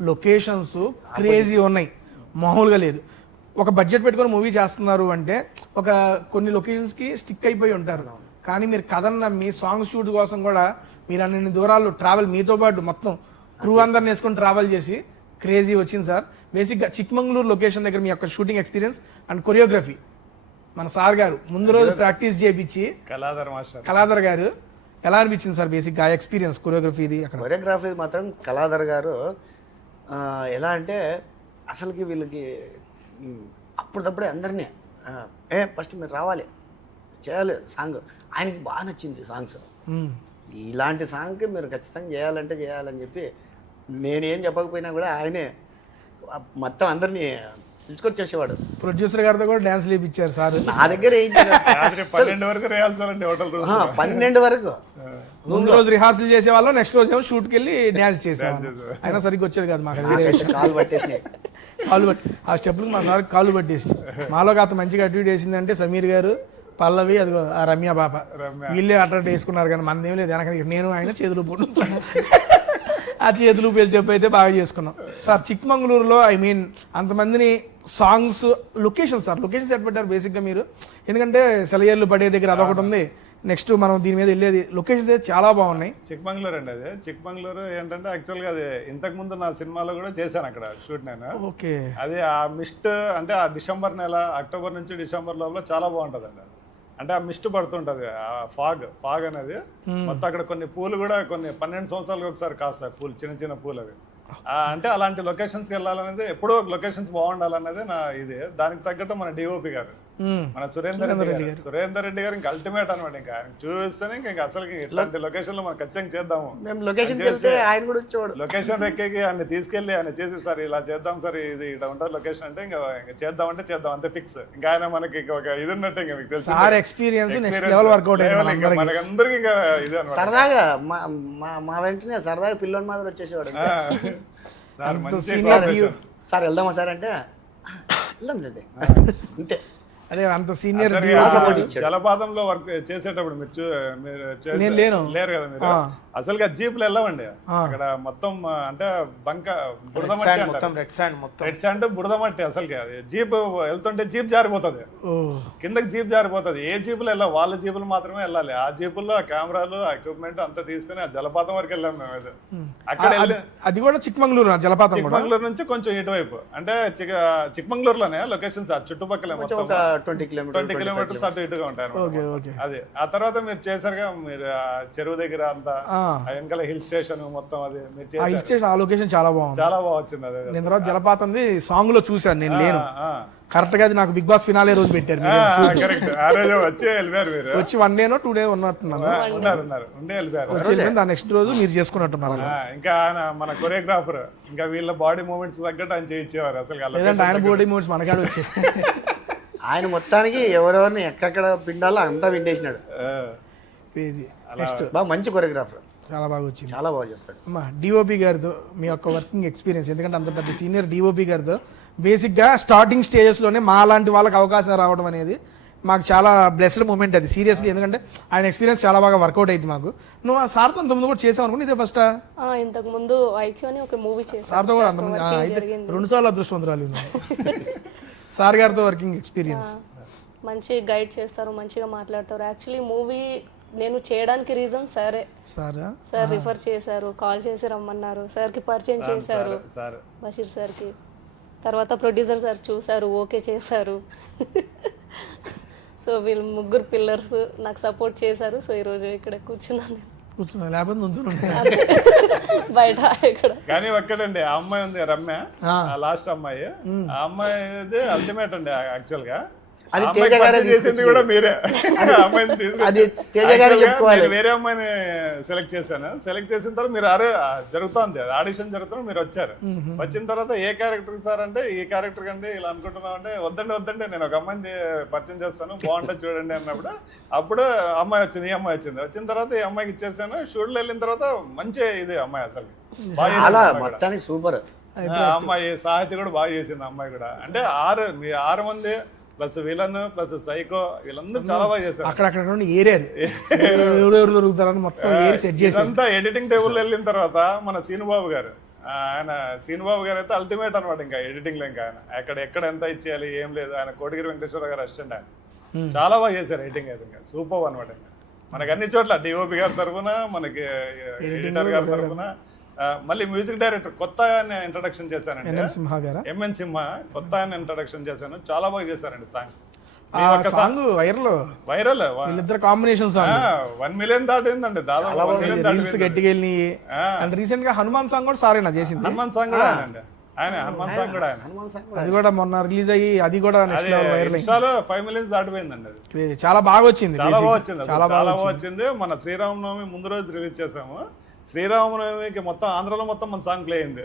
లొకేషన్స్ క్రేజీ ఉన్నాయి, మామూలుగా లేదు. ఒక బడ్జెట్ పెట్టుకొని మూవీ చేస్తున్నారు అంటే ఒక కొన్ని లొకేషన్స్కి స్టిక్ అయిపోయి ఉంటారు. కానీ మీరు కథను నమ్మి సాంగ్ షూట్ కోసం కూడా మీరు అన్ని దూరాలు ట్రావెల్, మీతో పాటు మొత్తం క్రూ అందరిని వేసుకొని ట్రావెల్ చేసి క్రేజీ వచ్చింది సార్. బేసిక్గా చిక్మంగళూరు లొకేషన్ దగ్గర మీ యొక్క షూటింగ్ ఎక్స్పీరియన్స్ అండ్ కొరియోగ్రఫీ మన సార్ గారు ముందు రోజు ప్రాక్టీస్ చేయించి కళాధర్ గారు ఎలా అనిపించింది సార్ బేసిక్గా ఆ ఎక్స్పీరియన్స్ కొరియోగ్రఫీ? ఇది అక్కడ కొరియోగ్రఫీ మాత్రం కళాధర్ గారు ఎలా అంటే అసలుకి వీళ్ళకి అప్పుడప్పుడే అందరినీ ఫస్ట్ మీరు రావాలి చేయాలి సాంగ్. ఆయనకి బాగా నచ్చింది సాంగ్స్. ఇలాంటి సాంగ్కి మీరు ఖచ్చితంగా చేయాలంటే చేయాలని చెప్పి నేనేం చెప్పకపోయినా కూడా ఆయనే మొత్తం అందరినీ పిలుచుకొచ్చేసేవాడు. ప్రొడ్యూసర్ గారితో కూడా డాన్స్ లేపించారు సార్. నా దగ్గర 12 వరకు రిహార్సల్ హోటల్ 12 వరకు. ముందు రోజు రిహార్సల్ చేసేవాళ్ళం, నెక్స్ట్ రోజు ఏమో షూట్కి వెళ్ళి డాన్స్ చేసేవాళ్ళం. అయినా సరిగ్గా వచ్చేది కాదు మాకు. కాలు పట్టేసినాయి, కాలు పట్టి ఆ స్టెప్లకు మా సార్ కాలు పట్టేసి. మాలో కాస్త మంచిగా అట్యూట్ వేసిందంటే సమీర్ గారు, పల్లవి, అదిగో ఆ రమ్య పాప, వీళ్ళే అట్రాక్ట్ వేసుకున్నారు. కానీ మనదేం లేదు, వెనక నేను ఆయన చేతులు పోటు ఆ చేతులు పేరు చెప్పి అయితే బాగా చేసుకున్నాం సార్. చిక్మంగళూరులో ఐ మీన్ అంతమందిని songs location sir, location set పెట్టారు బేసిక్గా మీరు. ఎందుకంటే సెలయేర్లు పడే దగ్గర అదొకటి ఉంది, నెక్స్ట్ మనం దీని మీద వెళ్ళేది లొకేషన్స్ అయితే చాలా బాగున్నాయి. చిక్మంగళూరు అండి. అదే చిక్మంగళూరు ఏంటంటే యాక్చువల్గా అది ఇంతకు ముందు నా సినిమాలో కూడా చేశాను అక్కడ షూట్ నేను. ఓకే. అది ఆ మిస్ట్ అంటే ఆ డిసెంబర్ నెల, అక్టోబర్ నుంచి డిసెంబర్ లోపల చాలా బాగుంటుంది అండి. అంటే ఆ మిస్ట్ పడుతుంటది, ఆ ఫాగ్ అనేది మొత్తం. అక్కడ కొన్ని పూలు కూడా కొన్ని 12 సంవత్సరాలకు ఒకసారి కాస్తాయి పూలు, చిన్న చిన్న పూలు అవి. అంటే అలాంటి లొకేషన్స్కి వెళ్ళాలనేది, ఎప్పుడో లొకేషన్స్ బాగుండాలనేది నా ఇది. దానికి తగ్గట్టు మన డిఓపి గారు, మన సురేందర్ రెడ్డి గారు ఇంకా అల్టిమేట్ అనమాట. ఇంకా ఆయన చూస్తేనే ఇంకా అసలు ఇట్లాంటి లొకేషన్ లో మనం ఖచ్చితంగా చేద్దాము. లొకేషన్ ఎక్కేకి ఆయన తీసుకెళ్లి ఆయన చేసి సార్ ఇలా చేద్దాం సార్, ఇది ఇలా ఉంటుంది లొకేషన్ అంటే ఇంకా చేద్దామంటే చేద్దాం అంతే ఫిక్స్. ఇంకా ఆయన మనకి ఒక ఇది ఉన్నట్టు ఇంకా మీకు తెలుసు మనకందరికి ఇంకా ఇది అనమాట. సరదాగా మా వెంటనే సరదాగా పిల్లోని మాదిరి వచ్చేసేవాడు. సార్ వెళ్దామా సార్ అంటే వెళ్దాం రండి అంతే. అదే అంత సీనియర్. జలపాతంలో వర్క్ చేసేటప్పుడు మీరు లేరు కదా మీరు, అసలుగా జీపులు వెళ్ళవండి అక్కడ మొత్తం. అంటే బంక బురద మట్టి, రెడ్ శాండ్ బురద మట్టి. అసలుగా జీప్ వెళ్తుంటే జీప్ జారిపోతుంది కిందకి, జీప్ జారిపోతుంది. ఏ జీపులు వెళ్ళాలి, వాళ్ళ జీపులు మాత్రమే వెళ్ళాలి. ఆ జీపుల్లో ఆ కెమెరాలు, ఆ ఎక్విప్మెంట్ అంతా తీసుకుని ఆ జలపాతం వరకు వెళ్ళాం మేము. అయితే అక్కడ అది కూడా చిక్మంగళూరు జలపాతం. చిక్మంగళూరు నుంచి కొంచెం ఇటువైపు, అంటే చిక్మంగళూరులోనే లొకేషన్స్ ఆ చుట్టుపక్కల 20 కిలోమీటర్స్ అటు ఇటుగా ఉంటాయి. అది ఆ తర్వాత మీరు చేశారుగా, మీరు చెరువు దగ్గర అంతా వెనకాల హిల్ స్టేషన్ మొత్తం, అది మీరు హిల్ స్టేషన్ ఆ లొకేషన్ చాలా బాగుంది, చాలా బాగా వచ్చింది. అదే నేను తర్వాత జలపాతం సాంగ్ లో చూసాను, నేను లేను. కరెక్ట్గా అది నాకు బిగ్ బాస్ ఫినాలే రోజు పెట్టారు మీరు. కరెక్ట్. ఆ రోజు వచ్చి వెళ్ళిపోయారు మీరు. వచ్చి 1 day 2 day ఉన్నట్టున్నాను. ఉన్నారు ఉండే వెళ్ళిపోయారు. వచ్చి వెళ్ళిపోయింది. ఆ నెక్స్ట్ రోజు మీరు చేసుకున్నట్టున్నారు. ఇంకా ఆయన మన కొరియోగ్రాఫర్ ఇంకా వీళ్ళ బాడీ మూమెంట్స్ తగ్గట్టు ఆయన చేయించేవారు అసలు. లేదంటే ఆయన బాడీ మూమెంట్స్ మనకాడ వచ్చాయి. ఆయన మొత్తానికి ఎవరెవరిని ఎక్కడెక్కడ పిండాలో అంతా పిండేసినాడు. క్రేజీ. నెక్స్ట్ బాగా మంచి కొరియోగ్రాఫర్, చాలా బాగా వచ్చింది. చాలా బాగా చేస్తాడు. అమ్మా డిఓపి గారితో మీ యొక్క వర్కింగ్ ఎక్స్పీరియన్స్, ఎందుకంటే అంత పెద్ద సీనియర్ డిఓపి గారితో బేసిక్గా స్టార్టింగ్ స్టేజెస్లోనే మా లాంటి వాళ్ళకి అవకాశం రావడం అనేది మాకు చాలా బ్లెస్డ్ మూమెంట్ అది సీరియస్లీ. ఎందుకంటే ఆయన ఎక్స్పీరియన్స్ చాలా బాగా వర్కౌట్ అయింది మాకు. నువ్వు ఆ సార్తో అంతకుముందు కూడా చేసావు అనుకోండి, ఇదే ఫస్ట్? ఇంతకు ముందు ఐక్యూ అని ఒక మూవీ చేశాను. సార్తో కూడా అంతమంది అయితే 2 సార్లు అదృష్టవంతురాలు సార్ గారితో వర్కింగ్ ఎక్స్పీరియన్స్. మంచి గైడ్ చేస్తారు, మంచిగా మాట్లాడతారు. యాక్చువల్లీ మూవీ నేను చేయడానికి రీజన్ సరే, సార్ రిఫర్ చేశారు, కాల్ చేసి రమ్మన్నారు, సార్కి పరిచయం చేశారు బషీర్ సార్కి. తర్వాత ప్రొడ్యూసర్ సార్ చూశారు, ఓకే చేశారు. సో వీళ్ళు 3 పిల్లర్స్ నాకు సపోర్ట్ చేశారు. సో ఈరోజు ఇక్కడ కూర్చున్నాను. బయట ఇక్కడ కానీ ఒక్కడండి, ఆ అమ్మాయి ఉంది రమ్య, లాస్ట్ అమ్మాయి, ఆ అమ్మాయి అల్టిమేట్ అండి యాక్చువల్ గా. అది తేజ గారే చేసింది కూడా మీరే. అది తేజ గారే చెప్పుకోవాలి. వేరే అమ్మాయిని సెలెక్ట్ చేశాను. సెలెక్ట్ చేసిన తర్వాత మీరు జరుగుతుంది ఆడిషన్ జరుగుతుంది, మీరు వచ్చారు. వచ్చిన తర్వాత ఏ క్యారెక్టర్ సార్ అంటే ఈ క్యారెక్టర్ కంటే ఇలా అనుకుంటున్నాం అంటే వద్దండి నేను ఒక అమ్మాయిని పరిచయం చేస్తాను, బాగుంటుంది చూడండి అన్నప్పుడు అప్పుడు అమ్మాయి వచ్చింది. ఈ అమ్మాయి వచ్చింది. వచ్చిన తర్వాత ఈ అమ్మాయికి ఇచ్చేసాను. షూట్లో వెళ్ళిన తర్వాత మంచి ఇది అమ్మాయి అసలు మొత్తానికి సూపర్. అమ్మాయి సాహిత్య కూడా బాగా చేసింది. అమ్మాయి కూడా అంటే 6 మంది ప్లస్ విలన్ ప్లస్ సైకో వీళ్ళందరూ చాలా బాగా చేశారు. అక్కడక్కడ మొత్తం సెట్ చేసి అంతా ఎడిటింగ్ టేబుల్ వెళ్ళిన తర్వాత మన సీనుబాబు గారు అయితే అల్టిమేట్ అనమాట. ఇంకా ఎడిటింగ్ లో ఇంకా ఆయన ఎక్కడ ఎంత ఇచ్చేయాలి ఏం లేదు. ఆయన కోటగిరి వెంకటేశ్వర గారు అసిస్టెంట్. ఆయన చాలా బాగా చేశారు ఎడిటింగ్ అయితే. ఇంకా సూపర్ అనమాట. ఇంకా మనకి అన్ని చోట్ల డిఓపి గారి తరఫున, మనకి ఎడిటర్ గారి తరఫున, మళ్ళీ మ్యూజిక్ డైరెక్టర్ కొత్త ఇంట్రడక్షన్ చేశానండి, ఎంఎన్ సింహ. కొత్త ఇంట్రడక్షన్ చేశాను, చాలా బాగా చేశారండి సాంగ్స్. సాంగ్ వైరల్ వీళ్ళిద్దరు కాంబినేషన్ సాంగ్ 1 million దాటిందండి. దాదాపు 1 million గట్టిగా వెళ్ళి. అండ్ రీసెంట్ గా హనుమాన్ సాంగ్ కూడా సారేనా చేసింది. హనుమాన్ సాంగ్ కూడా హనుమాన్ సాంగ్ కూడా అది కూడా మొన్న రిలీజ్ అయ్యి అది కూడా నెక్స్ట్ లెవెల్ వైరల్ అయింది. 5 million దాటిపోయిందండి. అది చాలా బాగా వచ్చింది. చాలా బాగా వచ్చింది. మన శ్రీరామనవమి ముందు రోజు రిలీజ్ చేసాము. శ్రీరామనవమికి మొత్తం ఆంధ్రలో మొత్తం మన సాంగ్ ప్లే అయింది.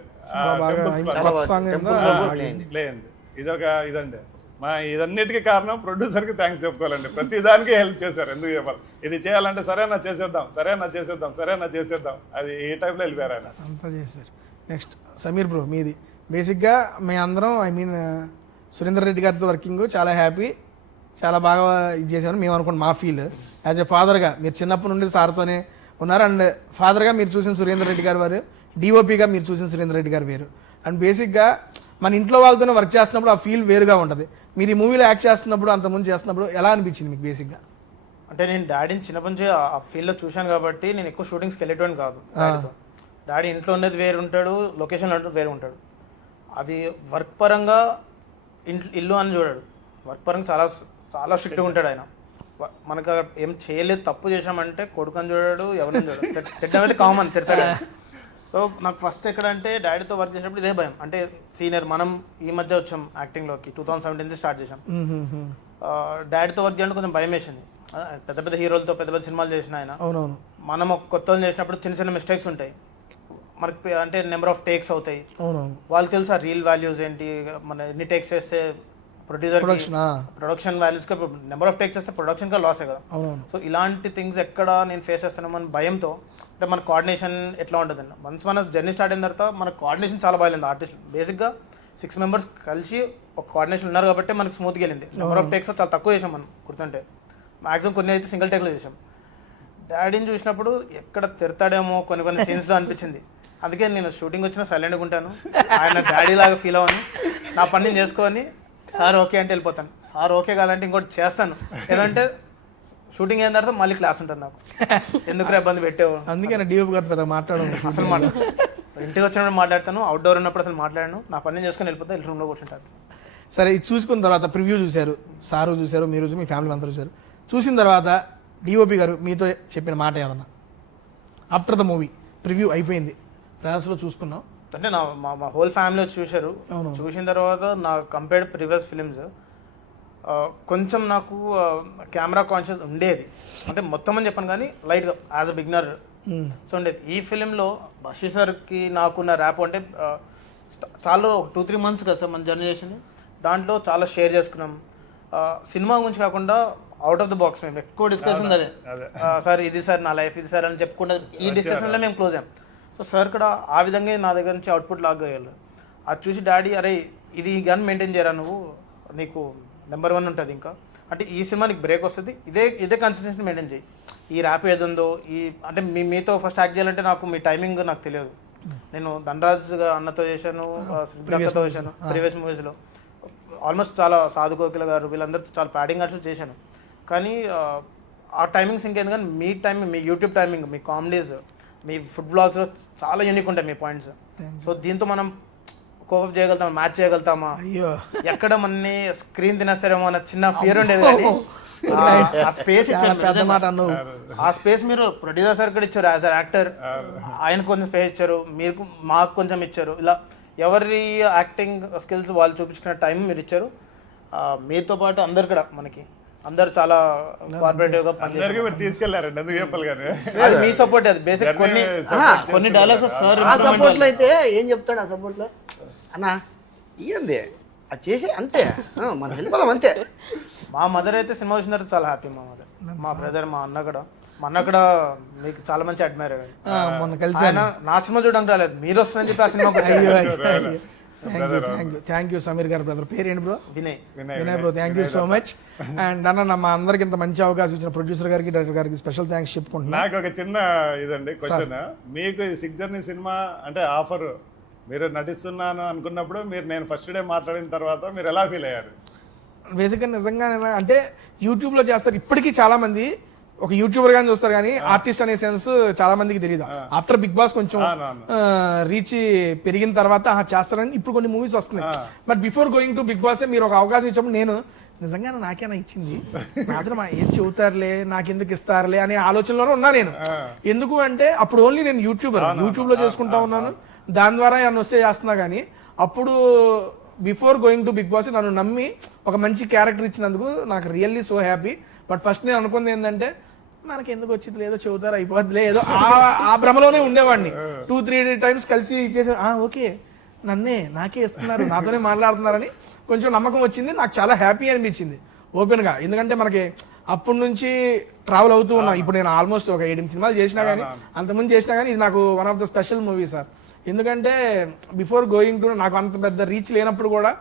ప్లే అయింది. ఇదండి ఇదన్నిటికీ కారణం ప్రొడ్యూసర్ కి థ్యాంక్స్ చెప్పుకోవాలండి. ప్రతి దానికి హెల్ప్ చేశారు. ఎందుకు చెప్పాలి, ఇది చేయాలంటే సరేనా చేసేద్దాం అది ఈ టైప్ లో వెళ్ళిపోయారు ఆయన అంతా చేశారు. నెక్స్ట్ సమీర్ బ్రో, మీది బేసిక్గా మీ అందరం సురేందర్ రెడ్డి గారితో వర్కింగ్ చాలా హ్యాపీ, చాలా బాగా ఇది చేశారు మేము అనుకోండి. మా ఫీల్ యాజ్ ఎ ఫాదర్గా మీరు చిన్నప్పటి నుండి సార్తోనే ఉన్నారు. అండ్ ఫాదర్గా మీరు చూసిన సురేందర్ రెడ్డి గారు వారు, డిఓపిగా మీరు చూసిన సురేందర్ రెడ్డి గారు వేరు. అండ్ బేసిక్గా మన ఇంట్లో వాళ్ళతోనే వర్క్ చేస్తున్నప్పుడు ఆ ఫీల్ వేరుగా ఉంటుంది. మీరు ఈ మూవీలో యాక్ట్ చేస్తున్నప్పుడు, అంతకుముందు చేస్తున్నప్పుడు ఎలా అనిపించింది మీకు బేసిక్గా? అంటే నేను డాడీని చిన్నప్పటి నుంచి ఆ ఫీల్డ్లో చూశాను కాబట్టి నేను ఎక్కువ షూటింగ్స్కి వెళ్ళేటోని కాదు. డాడీ ఇంట్లో ఉండేది వేరు ఉంటాడు, లొకేషన్లో ఉండేది వేరు ఉంటాడు. అది వర్క్ పరంగా ఇల్లు అని చూడాడు. వర్క్ పరంగా చాలా చాలా స్ట్రిక్ట్గా ఉంటాడు ఆయన. మనకు ఏం చేయలేదు, తప్పు చేసామంటే కొడుకని చూడాడు, ఎవరిని చూడాడు. తిట్టడం కామన్, తిడతాడు. సో నాకు ఫస్ట్ ఎక్కడంటే డాడీతో వర్క్ చేసినప్పుడు ఇదే భయం. అంటే సీనియర్, మనం ఈ మధ్య వచ్చాం యాక్టింగ్లోకి, 2017 స్టార్ట్ చేసాం. డాడీతో వర్క్ చేయడానికి కొంచెం భయం వేసింది. పెద్ద పెద్ద హీరోలతో పెద్ద పెద్ద సినిమాలు చేసిన ఆయన. మనం కొత్త చేసినప్పుడు చిన్న చిన్న మిస్టేక్స్ ఉంటాయి మనకి. అంటే నెంబర్ ఆఫ్ టేక్స్ అవుతాయి. వాళ్ళకి తెలుసా రీల్ వాల్యూస్ ఏంటి, మన ఎన్ని టేక్స్ చేస్తే production values number of takes చేస్తే ప్రొడక్షన్ గా లాసే కదా. సో ఇలాంటి థింగ్స్ ఎక్కడ నేను ఫేస్ చేస్తాను మన భయంతో. అంటే మన కోఆర్డినేషన్ ఎట్లా ఉంటుందండి, వన్స్ మన జర్నీ స్టార్ట్ అయిన తర్వాత మన కోఆర్డినేషన్ చాలా బాగాలేదు. ఆర్టిస్ట్ బేసిక్గా 6 members కలిసి ఒక కోఆర్డినేషన్ ఉన్నారు కాబట్టి మనకు స్మూత్గా వెళ్ళింది. నెంబర్ ఆఫ్ టేక్స్ చాలా తక్కువ చేసాం మనం గుర్తుంటే. మాక్సిమం కొన్ని అయితే సింగిల్ టేక్లో చేసాం. డాడీని చూసినప్పుడు ఎక్కడ తిడతాడేమో కొన్ని సీన్స్లో అనిపించింది. అందుకే నేను షూటింగ్ వచ్చినా సైలెంట్గా ఉంటాను. ఆయన డాడీ లాగా ఫీల్ అవ్వను, నా పని నేను చేసుకొని సార్ ఓకే అంటే వెళ్ళిపోతాను. సార్ ఓకే కాదంటే ఇంకోటి చేస్తాను. ఏదంటే షూటింగ్ అయిన తర్వాత మళ్ళీ క్లాస్ ఉంటుంది నాకు, ఎందుకు ఇబ్బంది పెట్టావు. అందుకే మాట్లాడడం అసలు ఇంటికి వచ్చినప్పుడు మాట్లాడతాను, అవుట్డోర్ ఉన్నప్పుడు అసలు మాట్లాడాను. నా పని నేను చేసుకొని వెళ్ళిపోతే రూమ్లో కూర్చుంటాను. సరే, ఇది చూసుకున్న తర్వాత ప్రివ్యూ చూశారు, సారు చూశారు, మీరు మీ ఫ్యామిలీ అంతా చూశారు. చూసిన తర్వాత డిఓపి గారు మీతో చెప్పిన మాట ఏమన్నా ఆఫ్టర్ ద మూవీ ప్రివ్యూ అయిపోయింది, ట్రైలర్స్లో చూసుకున్నాం, అంటే మా హోల్ ఫ్యామిలీ వచ్చి చూశారు. చూసిన తర్వాత నా కంపేర్డ్ ప్రీవియస్ ఫిలిమ్స్ కొంచెం నాకు కెమెరా కాన్షియస్ ఉండేది, అంటే మొత్తం అని చెప్పాను కానీ లైట్గా యాజ్ అ బిగినర్ సో ఉండేది. ఈ ఫిలింలో బషీర్ సార్కి నాకున్న ర్యాప్ అంటే చాలా 2-3 months కదా సార్ మన జర్నీ చేసింది. దాంట్లో చాలా షేర్ చేసుకున్నాం. సినిమా గురించి కాకుండా అవుట్ ఆఫ్ ద బాక్స్ మేము ఎక్కువ డిస్కషన్ అదే సార్ ఇది సార్ నా లైఫ్ ఇది సార్ అని చెప్పుకుంటే ఈ డిస్కషన్లో మేము క్లోజ్ అయ్యాం. సో సార్ కూడా ఆ విధంగా నా దగ్గర నుంచి అవుట్పుట్ లాగా అయ్యారు. అది చూసి డాడీ అరే ఇది గన్ మెయింటైన్ చేయరా నువ్వు, నీకు నెంబర్ 1 ఉంటుంది ఇంకా, అంటే ఈ సినిమా నీకు బ్రేక్ వస్తుంది, ఇదే కన్సిస్టెన్సీ మెయింటైన్ చేయి. ఈ ర్యాప్ ఏదుందో ఈ అంటే మీతో ఫస్ట్ యాక్ట్ చేయాలంటే నాకు మీ టైమింగ్ నాకు తెలియదు. నేను ధనరాజ్ అన్నతో చేశాను, శ్రీకాంత్తో చేశాను ప్రీవియస్ మూవీస్లో, ఆల్మోస్ట్ చాలా సాధు కోకిల గారు వీళ్ళందరితో చాలా ప్యాడింగ్ అట్లా చేశాను. కానీ ఆ టైమింగ్స్ ఇంకేంది కానీ మీ టైమింగ్, మీ యూట్యూబ్ టైమింగ్, మీ కామెడీస్, మీ ఫుడ్ బ్లాగ్స్లో చాలా యూనిక్ ఉంటాయి మీ పాయింట్స్. సో దీంతో మనం కోపప్ చేయగలుగుతామా, మ్యాచ్ చేయగలుగుతామా, ఎక్కడ మనని స్క్రీన్ తినేస్తారేమో అన్న చిన్న ఫియర్ ఉండేది. కానీ ఆ స్పేస్ ఇచ్చారు, ఆ స్పేస్ మీరు ప్రొడ్యూసర్ సార్ కూడా ఇచ్చారు యాజ్ అ యాక్టర్, ఆయన కొంచెం స్పేస్ ఇచ్చారు, మీరు మాకు కొంచెం ఇచ్చారు. ఇలా ఎవరి యాక్టింగ్ స్కిల్స్ వాళ్ళు చూపించుకునే టైం మీరు ఇచ్చారు. మీతో పాటు అందరు కూడా మనకి అందరు చాలా కోఆపరేటివ్ గా తీసుకెళ్లారండి, ఎందుకు చెప్పాలి కానీ మీ సపోర్ట్. అది బేసిక్ కొన్ని డైలాగ్స్ సార్ ఆ సపోర్ట్ లో అయితే ఏం చెప్తాడు, ఆ సపోర్ట్ లో అన్నా ఏంది అది చేసి అంతే మన వెళ్ళిపోదాం అంతే. మా మదర్ అయితే సినిమా చూసిన తర్వాత చాలా హ్యాపీ. మా మదర్, మా బ్రదర్, మా అన్న కూడా మీకు చాలా మంచి అడ్మైర్ అయ్యాడు. నా సినిమా చూడడానికి రాలేదు, మీరు వస్తున్నారని చెప్పి ఆ సినిమాకి. థ్యాంక్ యూ సమీర్ గారు. బ్రదర్ పేరేంటి bro? Vinay bro, thank you so much. And అన్న మా అందరికి ఇంత మంచి అవకాశం ఇచ్చిన ప్రొడ్యూసర్ గారికి, డైరెక్టర్ గారికి స్పెషల్ థ్యాంక్స్ చెప్పుకుంటున్నా. నాకు ఒక చిన్న ఇదండి క్వశ్చన్, మీకు ఈ 6 జర్నీ సినిమా అంటే ఆఫర్ మీరు నటిస్తున్నాను అనుకున్నప్పుడు మీరు నేను ఫస్ట్ డే మాట్లాడిన తర్వాత మీరు ఎలా ఫీల్ అయ్యారు? బేసిక్గా నిజంగా అంటే యూట్యూబ్లో చేస్తారు ఇప్పటికీ చాలా మంది, ఒక యూట్యూబర్ గాని చూస్తారు కానీ ఆర్టిస్ట్ అనే సెన్స్ చాలా మందికి తెలియదు. ఆఫ్టర్ బిగ్ బాస్ కొంచెం రీచ్ పెరిగిన తర్వాత చేస్తారని ఇప్పుడు కొన్ని మూవీస్ వస్తున్నాయి. But before going to Bigg Boss మీరు ఒక అవకాశం ఇచ్చినప్పుడు నేను నిజంగా నాకేనా ఇచ్చింది, మాత్రం ఏం చెబుతారులే, నాకెందుకు ఇస్తారులే అనే ఆలోచనలోనే ఉన్నా నేను. ఎందుకు అంటే అప్పుడు ఓన్లీ నేను యూట్యూబ్ లో చేసుకుంటా ఉన్నాను, దాని ద్వారా నన్ను వస్తే చేస్తున్నా. కానీ అప్పుడు before going to Bigg Boss నన్ను నమ్మి ఒక మంచి క్యారెక్టర్ ఇచ్చినందుకు నాకు really so happy. But first నేను అనుకుంది ఏంటంటే మనకి ఎందుకు వచ్చింది, లేదో చెబుతారు అయిపోద్దిలే, ఏదో ఆ భ్రమలోనే ఉండేవాడిని. 2-3 times కలిసి ఇచ్చేసి ఓకే నాకే ఇస్తున్నారు, నాతోనే మాట్లాడుతున్నారని కొంచెం నమ్మకం వచ్చింది. నాకు చాలా హ్యాపీ అనిపించింది ఓపెన్గా. ఎందుకంటే మనకి అప్పటి నుంచి ట్రావెల్ అవుతూ ఉన్నాం. ఇప్పుడు నేను ఆల్మోస్ట్ ఒక 7 సినిమాలు చేసినా కానీ, అంతకుముందు చేసినా కానీ ఇది నాకు one of the special movie sir. ఎందుకంటే బిఫోర్ గోయింగ్ టు నాకు అంత పెద్ద రీచ్ లేనప్పుడు కూడా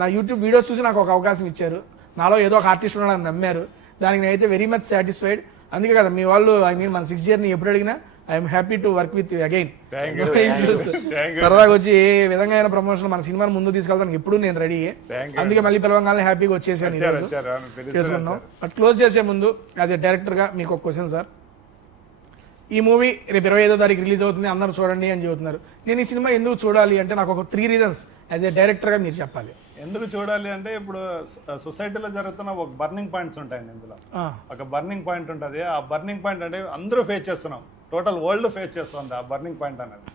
నా యూట్యూబ్ వీడియోస్ చూసి నాకు ఒక అవకాశం ఇచ్చారు. నాలో ఏదో ఒక ఆర్టిస్ట్ ఉన్నాడని నమ్మారు. దానికి నేనైతే వెరీ మచ్ సాటిస్ఫైడ్. అందుకే కదా మీ వాళ్ళు మన 6 జర్నీ ఎప్పుడు అడిగినా I'm happy to work with you again. సరదాగా వచ్చి ఏ విధంగా అయినా ప్రమోషన్ మన సినిమాని ముందు తీసుకెళ్తాను ఎప్పుడు నేను రెడీ. అందుకే మళ్ళీ పిలవంగానే హ్యాపీగా వచ్చేసాను ఈరోజు చేసుకున్నాం. బట్ క్లోజ్ చేసే ముందు యాజ్ ఎ డైరెక్టర్ గా మీకు ఒక క్వశ్చన్ సార్. ఈ మూవీ రేపు 25వ తారీఖు రిలీజ్ అవుతుంది, అందరూ చూడండి అని చెబుతున్నారు. నేను ఈ సినిమా ఎందుకు చూడాలి అంటే నాకు ఒక 3 reasons యాజ్ ఎ డైరెక్టర్ గా మీరు చెప్పాలి. ఎందుకు చూడాలి అంటే ఇప్పుడు సొసైటీలో జరుగుతున్న ఒక బర్నింగ్ పాయింట్స్ ఉంటాయండి. ఇందులో ఒక బర్నింగ్ పాయింట్ ఉంటుంది. ఆ బర్నింగ్ పాయింట్ అంటే అందరూ ఫేస్ చేస్తున్నాం, టోటల్ వరల్డ్ ఫేస్ చేస్తుంది ఆ బర్నింగ్ పాయింట్ అనేది.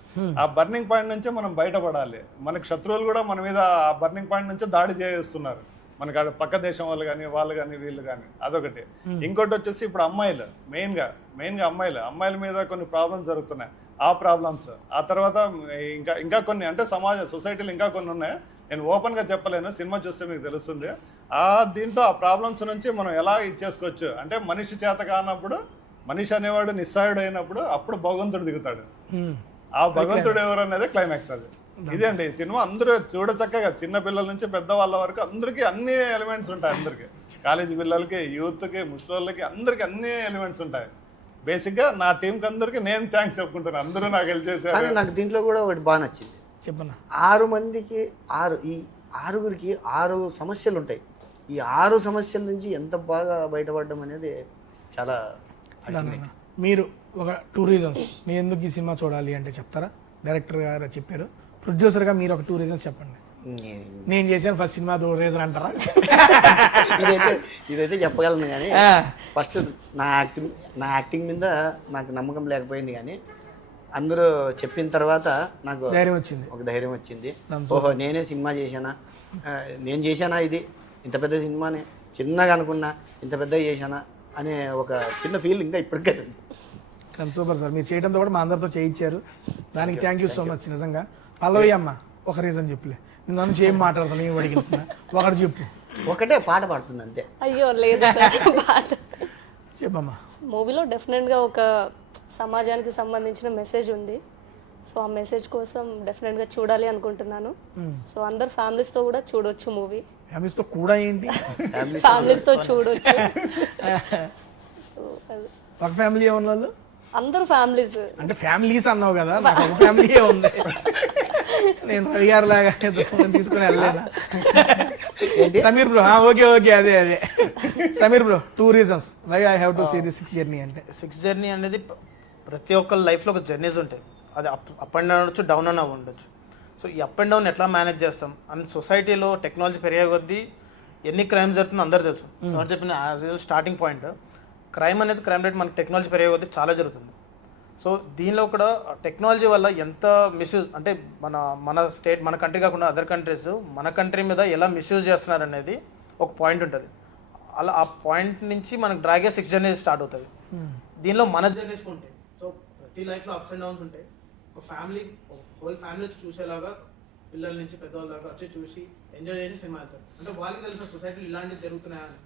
ఆ బర్నింగ్ పాయింట్ నుంచి మనం బయటపడాలి. మనకి శత్రువులు కూడా మన మీద ఆ బర్నింగ్ పాయింట్ నుంచి దాడి చేస్తున్నారు, మనకి పక్క దేశం వాళ్ళు కానీ వాళ్ళు కానీ వీళ్ళు కానీ. అదొకటి. ఇంకోటి వచ్చేసి ఇప్పుడు అమ్మాయిలు మెయిన్గా అమ్మాయిల మీద కొన్ని ప్రాబ్లమ్స్ జరుగుతున్నాయి. ఆ ప్రాబ్లమ్స్ ఆ తర్వాత ఇంకా కొన్ని అంటే సొసైటీలో ఇంకా కొన్ని ఉన్నాయి. నేను ఓపెన్గా చెప్పలేను, సినిమా చూస్తే మీకు తెలుస్తుంది. దీంతో ఆ ప్రాబ్లమ్స్ నుంచి మనం ఎలా ఇచ్చేసుకోవచ్చు అంటే మనిషి చేత కానప్పుడు, మనిషి అనేవాడు నిస్సాయుడు అయినప్పుడు అప్పుడు భగవంతుడు దిగుతాడు. ఆ భగవంతుడు ఎవరు అనేది క్లైమాక్స్. అది ఇదే అండి ఈ సినిమా. అందరూ చూడచక్కగా చిన్న పిల్లల నుంచి పెద్దవాళ్ళ వరకు అందరికీ అన్ని ఎలిమెంట్స్ ఉంటాయి. అందరికి కాలేజీ పిల్లలకి, యూత్కి, ముస్లింలకి అందరికి అన్ని ఎలిమెంట్స్ ఉంటాయి. బేసిక్గా నా టీంకి అందరికి నేను థ్యాంక్స్ చెప్పుకుంటాను, అందరూ నాకు హెల్ప్ చేశారు. నాకు దీంట్లో కూడా ఒకటి బాగా నచ్చింది. చెప్పన్నా 6 మందికి 6గురికి 6 సమస్యలు ఉంటాయి. ఈ 6 సమస్యల నుంచి ఎంత బాగా బయటపడడం అనేది చాలా. మీరు ఒక 2 reasons మీ ఎందుకు ఈ సినిమా చూడాలి అంటే చెప్తారా? డైరెక్టర్ గారు చెప్పారు, ప్రొడ్యూసర్గా మీరు ఒక 2 reasons చెప్పండి. నేను చేశాను ఫస్ట్ సినిమా 2 reasons అంటారా? ఇదైతే చెప్పగలను కానీ ఫస్ట్ నా యాక్టింగ్ మీద నాకు నమ్మకం లేకపోయింది. కానీ అందరూ చెప్పిన తర్వాత నాకు ధైర్యం వచ్చింది. ఒక ధైర్యం వచ్చింది. ఓహో నేనే సినిమా చేశానా, నేను చేశానా, ఇది ఇంత పెద్ద సినిమాని చిన్నగా అనుకున్నా ఇంత పెద్దగా చేశానా అనే ఒక చిన్న ఫీల్ ఇంకా ఇప్పటికే ఉంది. సూపర్ సార్, మీరు చేయడంతో కూడా మా అందరితో చేయించారు, దానికి థ్యాంక్ యూ సో మచ్. నిజంగా పల్లవి అమ్మ ఒక రీజన్ చెప్పులే, నేను నుంచి ఏం మాట్లాడతాను, ఏం అడిగిస్తున్నా ఒకటి చెప్పు. ఒకటే పాట పాడుతుంది అంతే. అయ్యో లేదు సార్ పాట. చెప్పమ్మా. మూవీలో డెఫినెట్గా ఒక సమాజానికి సంబంధించిన మెసేజ్ ఉంది. సో ఆ మెసేజ్ కోసం డెఫినెట్గా చూడాలి అనుకుంటున్నాను. సో అందరు ఫ్యామిలీస్తో కూడా చూడొచ్చు మూవీ. ఫ్యామిలీస్తో కూడా ఏంటి, ఫ్యామిలీస్తో చూడొచ్చు. సో ఒక ఫ్యామిలీ ఉన్న వాళ్ళు అందరు ఫ్యామిలీస్ అంటే ఫ్యామిలీస్ అన్నావు కదా, నాకు ఒక ఫ్యామిలీయే ఉంది. నేను రవి గారు లాగా తీసుకుని వెళ్ళలేదా. సమీర్ బ్రో ఓకే ఓకే అదే అదే Sameer bro 2 reasons why I have to see the 6th journey అంటే. 6th journey అనేది ప్రతి ఒక్కరి లైఫ్లో ఒక జర్నీస్ ఉంటాయి. అది అప్ అండ్ డౌన్ ఉండొచ్చు, డౌన్ అండ్ ఉండొచ్చు. సో ఈ అప్ అండ్ డౌన్ ఎట్లా మేనేజ్ చేస్తాం అండ్ సొసైటీలో టెక్నాలజీ పెరిగే కొద్దీ ఎన్ని క్రైమ్స్ జరుగుతుందో అందరూ తెలుసు. సార్ చెప్పిన స్టార్టింగ్ పాయింట్ క్రైమ్ అనేది, క్రైమ్ రేట్ మనకి టెక్నాలజీ పెరిగే కొద్దీ చాలా జరుగుతుంది. సో దీనిలో కూడా టెక్నాలజీ వల్ల ఎంత మిస్యూజ్ అంటే మన స్టేట్, మన కంట్రీ కాకుండా అదర్ కంట్రీస్ మన కంట్రీ మీద ఎలా మిస్యూజ్ చేస్తున్నారు అనేది ఒక పాయింట్ ఉంటుంది. అలా ఆ పాయింట్ నుంచి మనకు డ్రాగే 6th journey స్టార్ట్ అవుతుంది. దీనిలో మన జర్నీస్ ఉంటాయి. సో ప్రతి లైఫ్లో అప్స్ అండ్ డౌన్స్ ఉంటాయి. ఒక ఫ్యామిలీ, హోల్ ఫ్యామిలీ చూసేలాగా పిల్లల నుంచి పెద్దవాళ్ళ దాకా వచ్చి చూసి ఎంజాయ్ చేసి సినిమా వెళ్తారు. అంటే వాళ్ళకి తెలిసిన సొసైటీలో ఇలాంటివి జరుగుతున్నాయని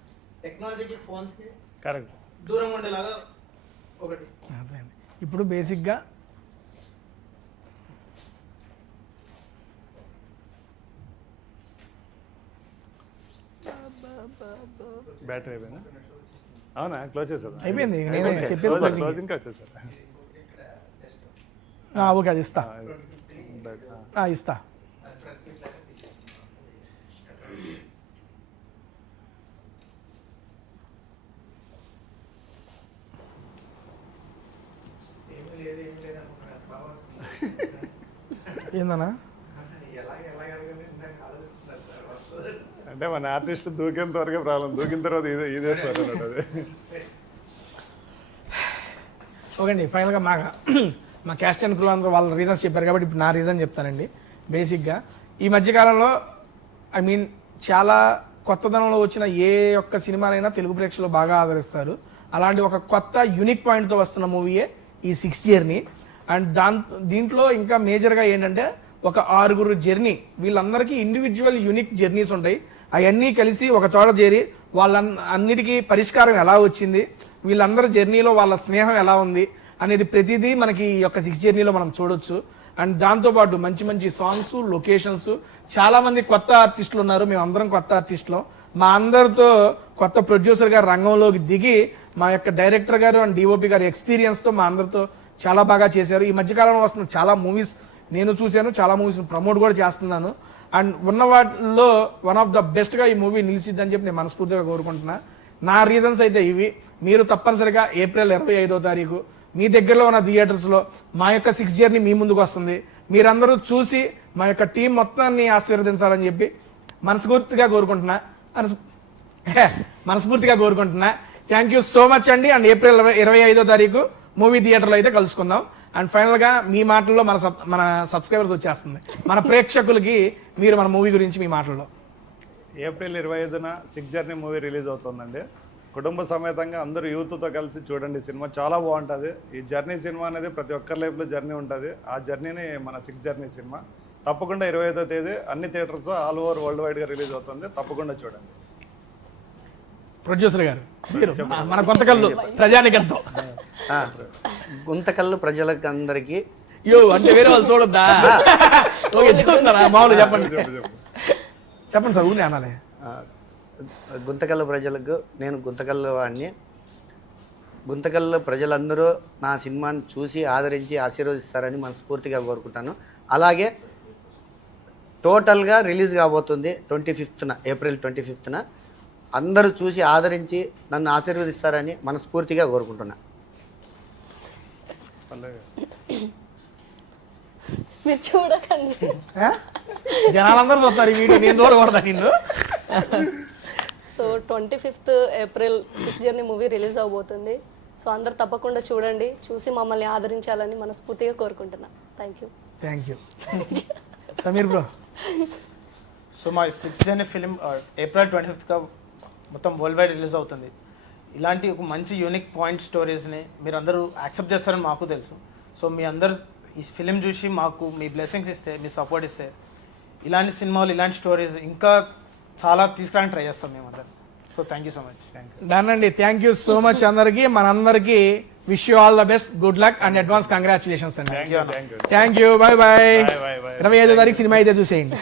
టెక్నాలజీకి, ఫోన్స్కి కరెక్ట్ దూరంగా ఉండేలాగా ఒకటి. ఇప్పుడు బేసిక్గా బ్యాటరీ అయిపోయిందా? అవునా, క్లోజ్ చేసేదా? అయిపోయింది, నేనే చెప్పేసి క్లోజింగ్ వచ్చేసారు. ఓకే అది ఇస్తా ఇస్తా. ఏందన్నా అంటే మన ఆర్టిస్ట్ దూకేంత వరకే ప్రాబ్లం, దూకిన తర్వాత ఇదే సార్ అన్నట్టు. ఓకే అండి, ఫైనల్గా మా క్యాస్ట్ అండ్ క్రూ అందరూ వాళ్ళ రీజన్స్ చెప్పారు కాబట్టి ఇప్పుడు నా రీజన్ చెప్తానండి. బేసిక్గా ఈ మధ్యకాలంలో ఐ మీన్ చాలా కొత్తదనంలో వచ్చిన ఏ ఒక్క సినిమానైనా తెలుగు ప్రేక్షకులు బాగా ఆదరిస్తారు. అలాంటి ఒక కొత్త యూనిక్ పాయింట్తో వస్తున్న మూవీయే ఈ 6th journey. అండ్ దీంట్లో ఇంకా మేజర్గా ఏంటంటే ఒక 6 జర్నీ, వీళ్ళందరికీ ఇండివిజువల్ యూనిక్ జర్నీస్ ఉంటాయి. అవన్నీ కలిసి ఒక చోట చేరి అన్నిటికీ పరిష్కారం ఎలా వచ్చింది, వీళ్ళందరి జర్నీలో వాళ్ళ స్నేహం ఎలా ఉంది అనేది ప్రతిదీ మనకి ఈ యొక్క 6th journey మనం చూడొచ్చు. అండ్ దాంతోపాటు మంచి మంచి సాంగ్స్, లొకేషన్స్, చాలా మంది కొత్త ఆర్టిస్టులు ఉన్నారు. మేము అందరం కొత్త ఆర్టిస్టులు. మా అందరితో కొత్త ప్రొడ్యూసర్ గారు రంగంలోకి దిగి మా యొక్క డైరెక్టర్ గారు అండ్ డిఓపి గారి ఎక్స్పీరియన్స్తో మా అందరితో చాలా బాగా చేశారు. ఈ మధ్యకాలంలో వస్తున్న చాలా మూవీస్ నేను చూశాను, చాలా మూవీస్ ప్రమోట్ కూడా చేస్తున్నాను. అండ్ ఉన్న వాటిల్లో వన్ ఆఫ్ ద బెస్ట్గా ఈ మూవీ నిలిచిద్దని చెప్పి నేను మనస్ఫూర్తిగా కోరుకుంటున్నా. నా రీజన్స్ అయితే ఇవి. మీరు తప్పనిసరిగా ఏప్రిల్ 25వ తారీఖు మీ దగ్గరలో ఉన్న థియేటర్స్లో మా యొక్క 6th journey మీ ముందుకు వస్తుంది. మీరందరూ చూసి మా యొక్క టీం మొత్తాన్ని ఆశీర్వదించాలని చెప్పి మనస్ఫూర్తిగా కోరుకుంటున్నా. థ్యాంక్ యూ సో మచ్ అండి. అండ్ ఏప్రిల్ 25వ తారీఖు మూవీ థియేటర్లో అయితే కలుసుకుందాం. అండ్ ఫైనల్గా మీ మాటల్లో మన సబ్స్క్రైబర్స్ వచ్చేస్తుంది, మన ప్రేక్షకులకి మీరు మన మూవీ గురించి మీ మాటల్లో. ఏప్రిల్ 25న 6th journey మూవీ రిలీజ్ అవుతుందండి. కుటుంబ సమేతంగా అందరూ యూత్తో కలిసి చూడండి. సినిమా చాలా బాగుంటుంది. ఈ జర్నీ సినిమా అనేది ప్రతి ఒక్కరి లైఫ్లో జర్నీ ఉంటుంది. ఆ జర్నీని మన 6th journey సినిమా తప్పకుండా 25వ తేదీ అన్ని థియేటర్స్ ఆల్ ఓవర్ వరల్డ్ వైడ్గా రిలీజ్ అవుతుంది. తప్పకుండా చూడండి. ప్రొడ్యూసర్ గారు మన గుంతకల్లు ప్రజానికంతో గుంతకల్లు ప్రజలకు అందరికీ అంటే వేరే వాళ్ళు చూడొద్దా? ఓకే చూస్తున్నారా? మామూలు చెప్పండి సార్, ఊరిని అనాలి. గుంతకల్లు ప్రజలకు, నేను గుంతకల్లు వాడిని. గుంతకల్లు ప్రజలందరూ నా సినిమాని చూసి ఆదరించి ఆశీర్వదిస్తారని మనస్ఫూర్తిగా కోరుకుంటాను. అలాగే టోటల్గా రిలీజ్ కాబోతుంది 25న, ఏప్రిల్ 25న. అందరూ చూసి ఆదరించి నన్ను ఆశీర్వదిస్తారని మనస్ఫూర్తిగా కోరుకుంటున్నా. మీరు చూడకండి, జనాలందరూ చూస్తారు ఈ వీడియో, నేను చూడకూడదా నిన్ను? So 25th April 6th journey movie release అవబోతుంది. సో అందరు తప్పకుండా చూడండి, చూసి మమ్మల్ని ఆదరించాలని మనస్ఫూర్తిగా కోరుకుంటున్నా. Thank you. Sameer bro. So మా 6th అనే ఫిలిం ఏప్రిల్ 25గా మొత్తం వరల్డ్ వైడ్ రిలీజ్ అవుతుంది. ఇలాంటి ఒక మంచి యూనిక్ పాయింట్ స్టోరీస్ని మీరు అందరూ యాక్సెప్ట్ చేస్తారని మాకు తెలుసు. సో మీ అందరు ఈ ఫిలిం చూసి మాకు మీ బ్లెస్సింగ్స్ ఇస్తే, మీ సపోర్ట్ ఇస్తే ఇలాంటి సినిమాలు, ఇలాంటి స్టోరీస్ ఇంకా చాలా తీసుకురావడానికి ట్రై చేస్తాం మేమందరం. So thank you so much. Done అండి. థ్యాంక్ యూ సో మచ్ అందరికి. మనందరికి wish you all the best, good luck and advance congratulations అండి. Thank you. Bye bye. 25వ తారీఖు సినిమా అయితే చూసేయండి.